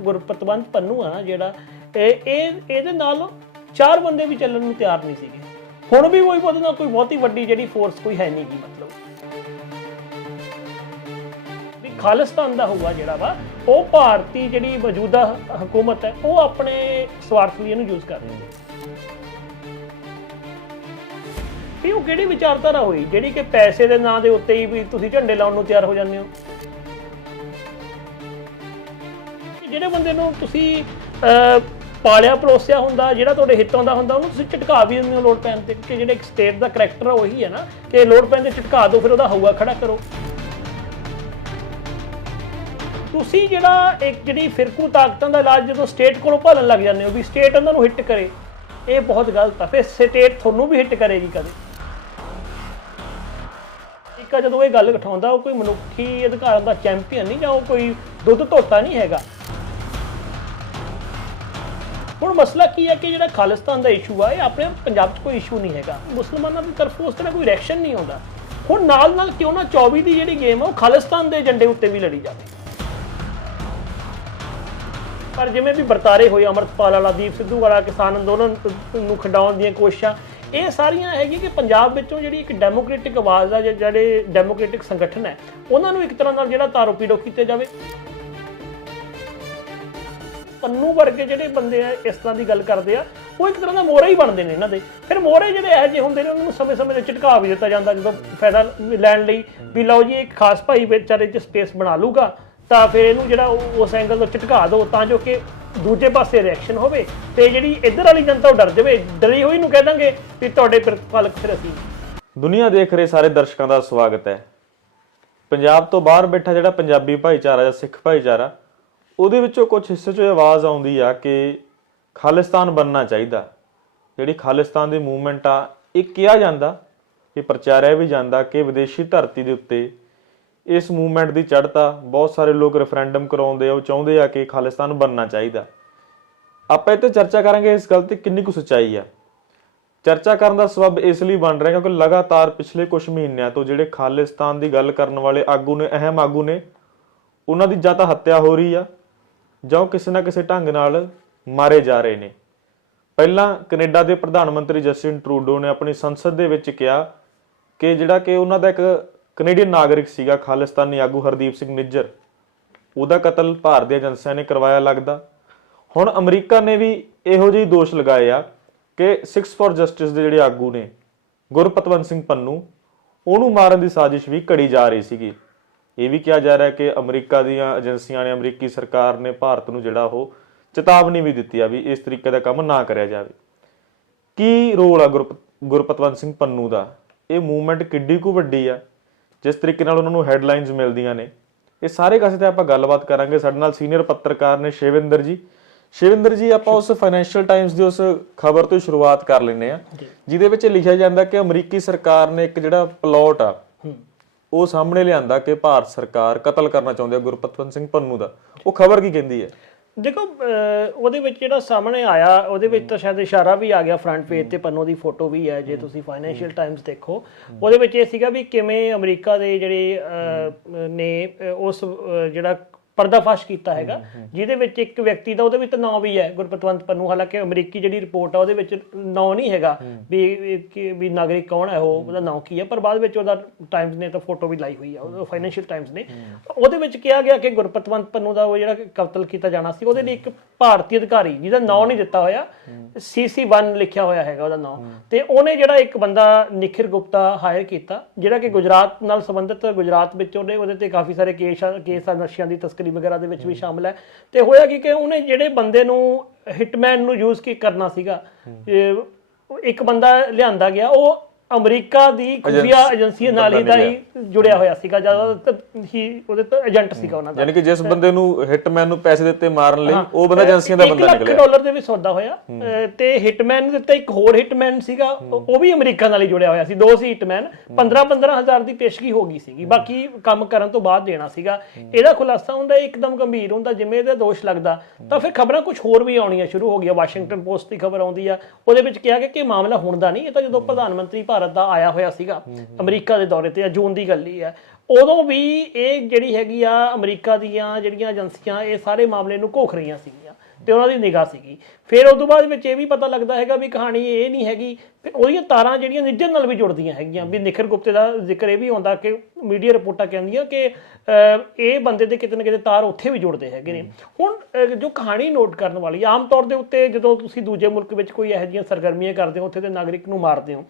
ਗੁਰਪਤਵੰਤ ਪੰਨੂ ਆ ਨਾ ਜਿਹੜਾ ਇਹ ਇਹ, ਇਹਦੇ ਨਾਲ ਚਾਰ ਬੰਦੇ ਵੀ ਚੱਲਣ ਨੂੰ ਤਿਆਰ ਨਹੀਂ ਸੀਗੇ। ਹੁਣ ਵੀ ਕੋਈ ਉਹਦੇ ਨਾਲ ਕੋਈ ਬਹੁਤੀ ਵੱਡੀ ਜਿਹੜੀ ਫੋਰਸ ਕੋਈ ਹੈ ਨਹੀਂ ਗੀ ਮਤਲਬ। ਵੀ ਖਾਲਿਸਤਾਨ ਦਾ ਹੋਊਗਾ ਜਿਹੜਾ ਵਾ, ਉਹ ਭਾਰਤੀ ਜਿਹੜੀ ਮੌਜੂਦਾ ਹਕੂਮਤ ਹੈ, ਉਹ ਆਪਣੇ ਸਵਾਰਥ ਲਈ ਇਹਨੂੰ ਯੂਜ਼ ਕਰ ਰਹੀ ਹੈ। ਵੀ ਉਹ ਕਿਹੜੀ ਵਿਚਾਰਧਾਰਾ ਹੋਈ? ਜਿਹੜੀ ਕਿ ਪੈਸੇ ਦੇ ਨਾਂ ਦੇ ਉੱਤੇ ਹੀ ਵੀ ਤੁਸੀਂ ਝੰਡੇ ਲਾਉਣ ਨੂੰ ਤਿਆਰ ਹੋ ਜਾਂਦੇ ਹੋ। ਜਿਹੜੇ ਬੰਦੇ ਨੂੰ ਤੁਸੀਂ ਪਾਲਿਆ ਪਲੋਸਿਆ ਹੁੰਦਾ, ਜਿਹੜਾ ਤੁਹਾਡੇ ਹਿੱਤਾਂ ਦਾ ਹੁੰਦਾ, ਉਹਨੂੰ ਤੁਸੀਂ ਝਟਕਾ ਵੀ ਦਿੰਦੇ ਹੋ ਲੋਡ ਪੈਣ ਤੇ, ਕਿ ਜਿਹੜੇ ਇੱਕ ਸਟੇਟ ਦਾ ਕਰੈਕਟਰ ਆ, ਉਹੀ ਹੈ ਨਾ, ਕਿ ਲੋਡ ਪੈਣ ਤੇ ਝਟਕਾ ਦਿਓ, ਫਿਰ ਉਹਦਾ ਹਊਆ ਖੜਾ ਕਰੋ। ਤੁਸੀਂ ਜਿਹੜਾ ਇੱਕ ਜਿਹੜੀ ਫਿਰਕੂ ਤਾਕਤਾਂ ਦਾ ਇਲਾਜ ਜਦੋਂ ਸਟੇਟ ਕੋਲੋਂ ਭਾਲਣ ਲੱਗ ਜਾਂਦੇ ਹੋ, ਵੀ ਸਟੇਟ ਉਹਨਾਂ ਨੂੰ ਹਿੱਟ ਕਰੇ, ਇਹ ਬਹੁਤ ਗਲਤ ਆ। ਫਿਰ ਸਟੇਟ ਤੁਹਾਨੂੰ ਵੀ ਹਿੱਟ ਕਰੇਗੀ ਕਦੇ। ਇੱਕ ਜਦੋਂ ਇਹ ਗੱਲ ਉਠਾਉਂਦਾ, ਉਹ ਕੋਈ ਮਨੁੱਖੀ ਅਧਿਕਾਰਾਂ ਦਾ ਚੈਂਪੀਅਨ ਨਹੀਂ, ਜਾਂ ਉਹ ਕੋਈ ਦੁੱਧ ਧੋਤਾ ਨਹੀਂ ਹੈਗਾ ਹੁਣ ਮਸਲਾ ਕੀ ਹੈ ਕਿ ਜਿਹੜਾ ਖਾਲਿਸਤਾਨ ਦਾ ਇਸ਼ੂ ਆ, ਇਹ ਆਪਣੇ ਪੰਜਾਬ 'ਚ ਕੋਈ ਇਸ਼ੂ ਨਹੀਂ ਹੈਗਾ। ਮੁਸਲਮਾਨਾਂ ਦੀ ਤਰਫੋਂ ਉਸ ਤਰ੍ਹਾਂ ਕੋਈ ਰਿਐਕਸ਼ਨ ਨਹੀਂ ਆਉਂਦਾ। ਹੁਣ ਨਾਲ ਨਾਲ ਕਿਉਂ ਨਾ 24 ਦੀ ਜਿਹੜੀ ਗੇਮ ਆ, ਉਹ ਖਾਲਿਸਤਾਨ ਦੇ ਏਜੰਡੇ ਉੱਤੇ ਵੀ ਲੜੀ ਜਾਵੇ। ਪਰ ਜਿਵੇਂ ਵੀ ਵਰਤਾਰੇ ਹੋਏ, ਅਮਰਤਪਾਲ ਵਾਲਾ, ਦੀਪ ਸਿੱਧੂ ਵਾਲਾ, ਕਿਸਾਨ ਅੰਦੋਲਨ ਨੂੰ ਖੰਡਾਉਣ ਦੀਆਂ ਕੋਸ਼ਿਸ਼ਾਂ, ਇਹ ਸਾਰੀਆਂ ਹੈਗੀਆਂ ਕਿ ਪੰਜਾਬ ਵਿੱਚੋਂ ਜਿਹੜੀ ਇੱਕ ਡੈਮੋਕ੍ਰੈਟਿਕ ਆਵਾਜ਼ ਆ ਜਾਂ ਜਿਹੜੇ ਡੈਮੋਕ੍ਰੈਟਿਕ ਸੰਗਠਨ ਹੈ, ਉਹਨਾਂ ਨੂੰ ਇੱਕ ਤਰ੍ਹਾਂ ਨਾਲ ਜਿਹੜਾ ਤਾਰੋਪੀੜੋ ਕੀਤਾ ਜਾਵੇ। ਪੰਨੂ ਵਰਗੇ ਜਿਹੜੇ ਬੰਦੇ ਆ, ਇਸ ਤਰ੍ਹਾਂ ਦੀ ਗੱਲ ਕਰਦੇ ਆ, ਉਹ ਇੱਕ ਤਰ੍ਹਾਂ ਦਾ ਮੋਹਰਾ ਹੀ ਬਣਦੇ ਨੇ ਇਹਨਾਂ ਦੇ। ਫਿਰ ਮੋਹਰੇ ਜਿਹੜੇ ਇਹੋ ਜਿਹੇ ਹੁੰਦੇ ਨੇ, ਉਹਨਾਂ ਨੂੰ ਸਮੇਂ-ਸਮੇਂ ਤੇ ਝਟਕਾ ਵੀ ਦਿੱਤਾ ਜਾਂਦਾ, ਜਦੋਂ ਫਾਇਦਾ ਲੈਣ ਲਈ ਵੀ ਲਓ ਜੀ, ਇੱਕ ਖਾਸ ਭਾਈ ਵਿਚਾਰੇ ਚ ਸਪੇਸ ਬਣਾ ਲੂਗਾ ਤਾਂ ਫਿਰ ਇਹਨੂੰ ਜਿਹੜਾ ਉਸ ਐਂਗਲ ਤੋਂ ਝਟਕਾ ਦਿਓ ਤਾਂ ਜੋ ਕਿ ਦੂਜੇ ਪਾਸੇ ਰਿਐਕਸ਼ਨ ਹੋਵੇ ਤੇ ਜਿਹੜੀ ਇੱਧਰ ਵਾਲੀ ਜਨਤਾ ਉਹ ਡਰ ਜਾਵੇ। ਡਰੀ ਹੋਈ ਨੂੰ ਕਹਿ ਦਾਂਗੇ ਵੀ ਤੁਹਾਡੇ ਪ੍ਰਤੀਫਲਕ ਫਿਰ ਅਸੀਂ। ਦੁਨੀਆ ਦੇਖ ਰਹੇ ਸਾਰੇ ਦਰਸ਼ਕਾਂ ਦਾ ਸਵਾਗਤ ਹੈ। ਪੰਜਾਬ ਤੋਂ ਬਾਹਰ ਬੈਠਾ ਜਿਹੜਾ ਪੰਜਾਬੀ ਭਾਈਚਾਰਾ ਜਾਂ ਸਿੱਖ ਭਾਈਚਾਰਾ ਉਹਦੇ ਵਿੱਚੋਂ ਕੁਝ ਹਿੱਸੇ 'ਚੋਂ ਆਵਾਜ਼ ਆਉਂਦੀ ਆ ਕਿ ਖਾਲਿਸਤਾਨ ਬਣਨਾ ਚਾਹੀਦਾ। ਜਿਹੜੀ ਖਾਲਿਸਤਾਨ ਦੀ ਮੂਵਮੈਂਟ ਆ, ਇਹ ਕਿਹਾ ਜਾਂਦਾ, ਇਹ ਪ੍ਰਚਾਰਿਆ ਵੀ ਜਾਂਦਾ ਕਿ ਵਿਦੇਸ਼ੀ ਧਰਤੀ ਦੇ ਉੱਤੇ ਇਸ ਮੂਵਮੈਂਟ ਦੀ ਚੜ੍ਹਤਾ ਬਹੁਤ ਸਾਰੇ ਲੋਕ ਰੈਫਰੈਂਡਮ ਕਰਾਉਂਦੇ ਆ, ਉਹ ਚਾਹੁੰਦੇ ਆ ਕਿ ਖਾਲਿਸਤਾਨ ਬਣਨਾ ਚਾਹੀਦਾ। ਆਪਾਂ ਇੱਥੇ ਚਰਚਾ ਕਰਾਂਗੇ ਇਸ ਗੱਲ ਤੇ ਕਿੰਨੀ ਕੁ ਸੱਚਾਈ ਆ। ਚਰਚਾ ਕਰਨ ਦਾ ਸਬਬ ਇਸ ਲਈ ਬਣ ਰਿਹਾ ਕਿਉਂਕਿ ਲਗਾਤਾਰ ਪਿਛਲੇ ਕੁਝ ਮਹੀਨਿਆਂ ਤੋਂ ਜਿਹੜੇ ਖਾਲਿਸਤਾਨ ਦੀ ਗੱਲ ਕਰਨ ਵਾਲੇ ਆਗੂ ਨੇ, ਅਹਿਮ ਆਗੂ ਨੇ, ਉਹਨਾਂ ਦੀ ਜਾਂ ਤਾਂ ਹੱਤਿਆ ਹੋ ਰਹੀ ਆ ਜਾਂ ਉਹ ਕਿਸੇ ਨਾ ਕਿਸੇ ਢੰਗ ਨਾਲ ਮਾਰੇ ਜਾ ਰਹੇ ਨੇ। ਪਹਿਲਾਂ ਕੈਨੇਡਾ ਦੇ ਪ੍ਰਧਾਨ ਮੰਤਰੀ ਜਸਟਿਨ ਟਰੂਡੋ ਨੇ ਆਪਣੀ ਸੰਸਦ ਦੇ ਵਿੱਚ ਕਿਹਾ ਕਿ ਜਿਹੜਾ ਕਿ ਉਹਨਾਂ ਦਾ ਇੱਕ ਕੈਨੇਡੀਅਨ ਨਾਗਰਿਕ ਸੀਗਾ, ਖਾਲਿਸਤਾਨੀ ਆਗੂ ਹਰਦੀਪ ਸਿੰਘ ਨਿੱਜਰ, ਉਹਦਾ ਕਤਲ ਭਾਰਤੀ ਏਜੰਸੀਆਂ ਨੇ ਕਰਵਾਇਆ ਲੱਗਦਾ। ਹੁਣ ਅਮਰੀਕਾ ਨੇ ਵੀ ਇਹੋ ਜਿਹੇ ਦੋਸ਼ ਲਗਾਏ ਆ ਕਿ 6 ਫॉर ਜਸਟਿਸ ਦੇ ਜਿਹੜੇ ਆਗੂ ਨੇ, ਗੁਰਪਤਵੰਤ ਸਿੰਘ ਪੰਨੂ, ਉਹਨੂੰ ਮਾਰਨ ਦੀ ਸਾਜ਼ਿਸ਼ ਵੀ ਘੜੀ ਜਾ ਰਹੀ ਸੀਗੀ। ਇਹ ਵੀ ਕਿਹਾ ਜਾ ਰਿਹਾ ਕਿ ਅਮਰੀਕਾ ਦੀਆਂ ਏਜੰਸੀਆਂ ਨੇ ਅਮਰੀਕੀ ਸਰਕਾਰ ਨੇ ਭਾਰਤ ਨੂੰ ਜਿਹੜਾ ਉਹ ਚੇਤਾਵਨੀ ਵੀ ਦਿੱਤੀ ਆ ਵੀ ਇਸ ਤਰੀਕੇ ਦਾ ਕੰਮ ਨਾ ਕਰਿਆ ਜਾਵੇ। ਕੀ ਰੋਲ ਆ ਗੁਰਪ- ਗੁਰਪਤਵੰਤ ਸਿੰਘ ਪੰਨੂ ਦਾ? ਇਹ ਮੂਵਮੈਂਟ ਕਿੱਡੀ ਕੁ ਵੱਡੀ ਆ? ਜਿਸ ਤਰੀਕੇ ਨਾਲ ਉਹਨਾਂ ਨੂੰ ਹੈਡਲਾਈਨਸ ਮਿਲਦੀਆਂ ਨੇ। ਇਹ ਸਾਰੇ ਕਾਸੇ ਤੇ ਆਪਾਂ ਗੱਲਬਾਤ ਕਰਾਂਗੇ। ਸਾਡੇ ਨਾਲ ਸੀਨੀਅਰ ਪੱਤਰਕਾਰ ਨੇ ਸ਼ਿਵਿੰਦਰ ਜੀ। ਸ਼ਿਵਿੰਦਰ ਜੀ ਆਪਾਂ ਉਸ ਫਾਈਨੈਂਸ਼ੀਅਲ ਟਾਈਮਸ ਦੀ ਉਸ ਖਬਰ ਤੋਂ ਸ਼ੁਰੂਆਤ ਕਰ ਲੈਨੇ ਆ ਜਿਹਦੇ ਵਿੱਚ ਲਿਖਿਆ ਜਾਂਦਾ ਕਿ ਅਮਰੀਕੀ ਸਰਕਾਰ ਨੇ ਇੱਕ ਜਿਹੜਾ ਪਲਾਟ ਆ ਉਹ ਸਾਹਮਣੇ ਲਿਆਂਦਾ ਕਿ ਭਾਰਤ ਸਰਕਾਰ ਕਤਲ ਕਰਨਾ ਚਾਹੁੰਦੀ ਹੈ ਗੁਰਪਤਵੰਤ ਸਿੰਘ ਪੰਨੂ ਦਾ। ਉਹ ਖਬਰ ਕੀ ਕਹਿੰਦੀ ਹੈ? ਦੇਖੋ ਉਹਦੇ ਵਿੱਚ ਜਿਹੜਾ ਸਾਹਮਣੇ ਆਇਆ, ਉਹਦੇ ਵਿੱਚ ਤਾਂ ਸ਼ਾਇਦ ਇਸ਼ਾਰਾ ਵੀ ਆ ਗਿਆ ਫਰੰਟ ਪੇਜ ਤੇ, ਪੰਨੋ ਦੀ ਫੋਟੋ ਵੀ ਹੈ, ਜੇ ਤੁਸੀਂ ਫਾਈਨੈਂਸ਼ੀਅਲ ਟਾਈਮਸ ਦੇਖੋ। ਉਹਦੇ ਵਿੱਚ ਇਹ ਸੀਗਾ ਵੀ ਕਿਵੇਂ ਅਮਰੀਕਾ ਦੇ ਜਿਹੜੇ ਨੇ ਉਸ ਜਿਹੜਾ ਪਰਦਾਫਾਸ਼ ਕੀਤਾ ਹੈਗਾ। ਜਿਹਦੇ ਵਿੱਚ ਇੱਕ ਵਿਅਕਤੀ ਦਾ ਉਹਦੇ ਵਿੱਚ ਨਾਂ ਵੀ ਹੈ ਗੁਰਪਤਵੰਤ ਪੰਨੂ। ਹਾਲਾਂਕਿ ਅਮਰੀਕੀ ਜਿਹੜੀ ਰਿਪੋਰਟ ਆ ਉਹਦੇ ਵਿੱਚ ਨਾਂ ਨਹੀਂ ਹੈਗਾ ਵੀ ਵੀ ਨਾਗਰਿਕ ਕੌਣ ਹੈ ਉਹ ਉਹਦਾ ਨਾਂ ਕੀ ਹੈ। ਪਰ ਬਾਅਦ ਵਿੱਚ ਉਹਦਾ ਟਾਈਮਸ ਨੇ ਤਾਂ ਫੋਟੋ ਵੀ ਲਾਈ ਹੋਈ ਆ ਉਹ ਫਾਈਨੈਂਸ਼ੀਅਲ ਟਾਈਮਸ ਨੇ। ਉਹਦੇ ਵਿੱਚ ਕਿਹਾ ਗਿਆ ਕਿ ਗੁਰਪਤਵੰਤ ਪੰਨੂ ਦਾ ਉਹ ਜਿਹੜਾ ਕਤਲ ਕੀਤਾ ਜਾਣਾ ਸੀ ਉਹਦੇ ਲਈ ਇੱਕ ਭਾਰਤੀ ਅਧਿਕਾਰੀ ਜਿਹਦਾ ਨਾਂ ਨਹੀਂ ਦਿੱਤਾ ਹੋਇਆ CC1 ਲਿਖਿਆ ਹੋਇਆ ਹੈਗਾ ਉਹਦਾ ਨਾਂ। ਤੇ ਉਹਨੇ ਜਿਹੜਾ ਇੱਕ ਬੰਦਾ ਨਿਖਿਰ ਗੁਪਤਾ ਹਾਇਰ ਕੀਤਾ ਜਿਹੜਾ ਕਿ ਗੁਜਰਾਤ ਨਾਲ ਸੰਬੰਧਿਤ ਗੁਜਰਾਤ ਵਿੱਚ ਉਹਨੇ ਉਹਦੇ ਤੇ ਕਾਫੀ ਸਾਰੇ ਕੇਸ ਕੇਸ ਆ ਨਸ਼ਿਆਂ ਦੀ ਤਸਕਰੀ ਵਗੈਰਾ ਦੇ ਵਿੱਚ ਵੀ ਸ਼ਾਮਲ ਹੈ। ਤੇ ਹੋਇਆ ਕੀ ਕਿ ਉਹਨੇ ਜਿਹੜੇ ਬੰਦੇ ਨੂੰ ਹਿਟਮੈਨ ਨੂੰ ਯੂਜ਼ ਕੀ ਕਰਨਾ ਸੀਗਾ ਇਹ ਇੱਕ ਬੰਦਾ ਲਿਆਂਦਾ ਗਿਆ ਉਹ ਅਮਰੀਕਾ ਦੀ ਖੁਫੀਆ ਏਜੰਸੀ ਨਾਲ ਹੀ ਦਾ ਹੀ ਜੁੜਿਆ ਹੋਇਆ ਸੀਗਾ ਜਦ ਹੀ। ਉਹਦੇ ਤੋਂ ਏਜੰਟ ਸੀਗਾ ਉਹਨਾਂ ਦਾ। ਯਾਨੀ ਕਿ ਜਿਸ ਬੰਦੇ ਨੂੰ ਹਿਟਮੈਨ ਨੂੰ ਪੈਸੇ ਦਿੱਤੇ ਮਾਰਨ ਲਈ ਉਹ ਬੰਦਾ ਏਜੰਸੀਆਂ ਦਾ ਬੰਦਾ ਲੱਖ ਨਿਕਲਿਆ। ਡਾਲਰ ਦੇ ਵੀ ਸੌਦਾ ਹੋਇਆ। ਤੇ ਹਿਟਮੈਨ ਨੇ ਦਿੱਤਾ ਇੱਕ ਹੋਰ ਹਿਟਮੈਨ ਸੀਗਾ ਉਹ ਵੀ ਅਮਰੀਕਾ ਨਾਲ ਹੀ ਜੁੜਿਆ ਹੋਇਆ ਸੀ। ਦੋ ਸੀ ਹਿਟਮੈਨ 15 15000 ਦੀ ਪੇਸ਼ਗੀ ਹੋ ਗਈ ਸੀਗੀ। ਬਾਕੀ ਕੰਮ ਕਰਨ ਤੋਂ ਬਾਅਦ ਦੇਣਾ ਸੀਗਾ। ਇਹਦਾ ਖੁਲਾਸਾ ਹੁੰਦਾ ਇੱਕਦਮ ਗੰਭੀਰ ਹੁੰਦਾ ਜਿਵੇਂ ਇਹਦਾ ਦੋਸ਼ ਲੱਗਦਾ ਤਾਂ ਫਿਰ ਖਬਰਾਂ ਕੁਝ ਹੋਰ ਵੀ ਆਉਣੀਆਂ ਸ਼ੁਰੂ ਹੋ ਗਈਆਂ। ਵਾਸ਼ਿੰਗਟਨ ਪੋਸਟ ਦੀ ਖਬਰ ਆਉਂਦੀ ਆ। ਉਹਦੇ ਵਿੱਚ ਕਿਹਾ ਗਿਆ ਕਿ ਮਾਮਲਾ ਹੁਣ ਦਾ ਨਹੀਂ ਇਹ ਤਾਂ ਜਦੋਂ ਪ੍ਰਧਾਨ ਮੰਤਰੀ ਭਾਰਤ ਦਾ ਆਇਆ ਹੋਇਆ ਸੀਗਾ ਅਮਰੀਕਾ ਦੇ ਦੌਰੇ ਤੇ ਆ ਜੂਨ ਦੀ ਗੱਲ ਹੀ ਹੈ। ਉਦੋਂ ਵੀ ਇਹ ਜਿਹੜੀ ਹੈਗੀ ਆ ਅਮਰੀਕਾ ਦੀਆਂ ਜਿਹੜੀਆਂ ਏਜੰਸੀਆਂ ਇਹ ਸਾਰੇ ਮਾਮਲੇ ਨੂੰ ਘੋਖ ਰਹੀਆਂ ਸੀਗੀਆਂ ਤੇ ਉਹਨਾਂ ਦੀ ਨਿਗਾਹ ਸੀਗੀ। ਫਿਰ ਉਸ ਤੋਂ ਬਾਅਦ ਵਿੱਚ ਇਹ ਵੀ ਪਤਾ ਲੱਗਦਾ ਹੈਗਾ ਵੀ ਕਹਾਣੀ ਇਹ ਨਹੀਂ ਹੈਗੀ ਫਿਰ ਉਹਦੀਆਂ ਤਾਰਾਂ ਜਿਹੜੀਆਂ ਨਿੱਜਰ ਨਾਲ ਵੀ ਜੁੜਦੀਆਂ ਹੈਗੀਆਂ। ਵੀ ਨਿਖਰ ਗੁਪਤੇ ਦਾ ਜ਼ਿਕਰ ਇਹ ਵੀ ਆਉਂਦਾ ਕਿ ਮੀਡੀਆ ਰਿਪੋਰਟਾਂ ਕਹਿੰਦੀਆਂ ਕਿ ਇਹ ਬੰਦੇ ਦੇ ਕਿਤੇ ਨਾ ਕਿਤੇ ਤਾਰ ਉੱਥੇ ਵੀ ਜੁੜਦੇ ਹੈਗੇ ਨੇ। ਹੁਣ ਜੋ ਕਹਾਣੀ ਨੋਟ ਕਰਨ ਵਾਲੀ ਆਮ ਤੌਰ ਦੇ ਉੱਤੇ ਜਦੋਂ ਤੁਸੀਂ ਦੂਜੇ ਮੁਲਕ ਵਿੱਚ ਕੋਈ ਇਹੋ ਜਿਹੀਆਂ ਸਰਗਰਮੀਆਂ ਕਰਦੇ ਹੋ ਉੱਥੇ ਦੇ ਨਾਗਰਿਕ ਨੂੰ ਮਾਰਦੇ ਹੋ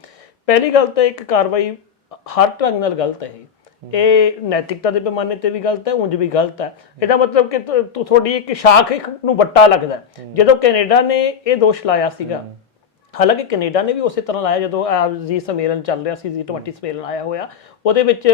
ਪਹਿਲੀ ਗੱਲ ਤਾਂ ਇੱਕ ਕਾਰਵਾਈ ਹਰ ਢੰਗ ਨਾਲ ਗਲਤ ਹੈ ਇਹ। ਨੈਤਿਕਤਾ ਦੇ ਪੈਮਾਨੇ ਤੇ ਵੀ ਗਲਤ ਹੈ ਉਂਝ ਵੀ ਗਲਤ ਹੈ। ਇਹਦਾ ਮਤਲਬ ਕਿ ਤੁਹਾਡੀ ਇੱਕ ਸ਼ਾਖ ਇੱਕ ਨੂੰ ਵੱਟਾ ਲੱਗਦਾ। ਜਦੋਂ ਕੈਨੇਡਾ ਨੇ ਇਹ ਦੋਸ਼ ਲਾਇਆ ਸੀਗਾ ਹਾਲਾਂਕਿ ਕੈਨੇਡਾ ਨੇ ਵੀ ਉਸੇ ਤਰ੍ਹਾਂ ਲਾਇਆ ਜਦੋਂ ਜੀ ਸੰਮੇਲਨ ਚੱਲ ਰਿਹਾ ਸੀ ਜੀ 20 ਸੰਮੇਲਨ ਆਇਆ ਹੋਇਆ ਉਹਦੇ ਵਿੱਚ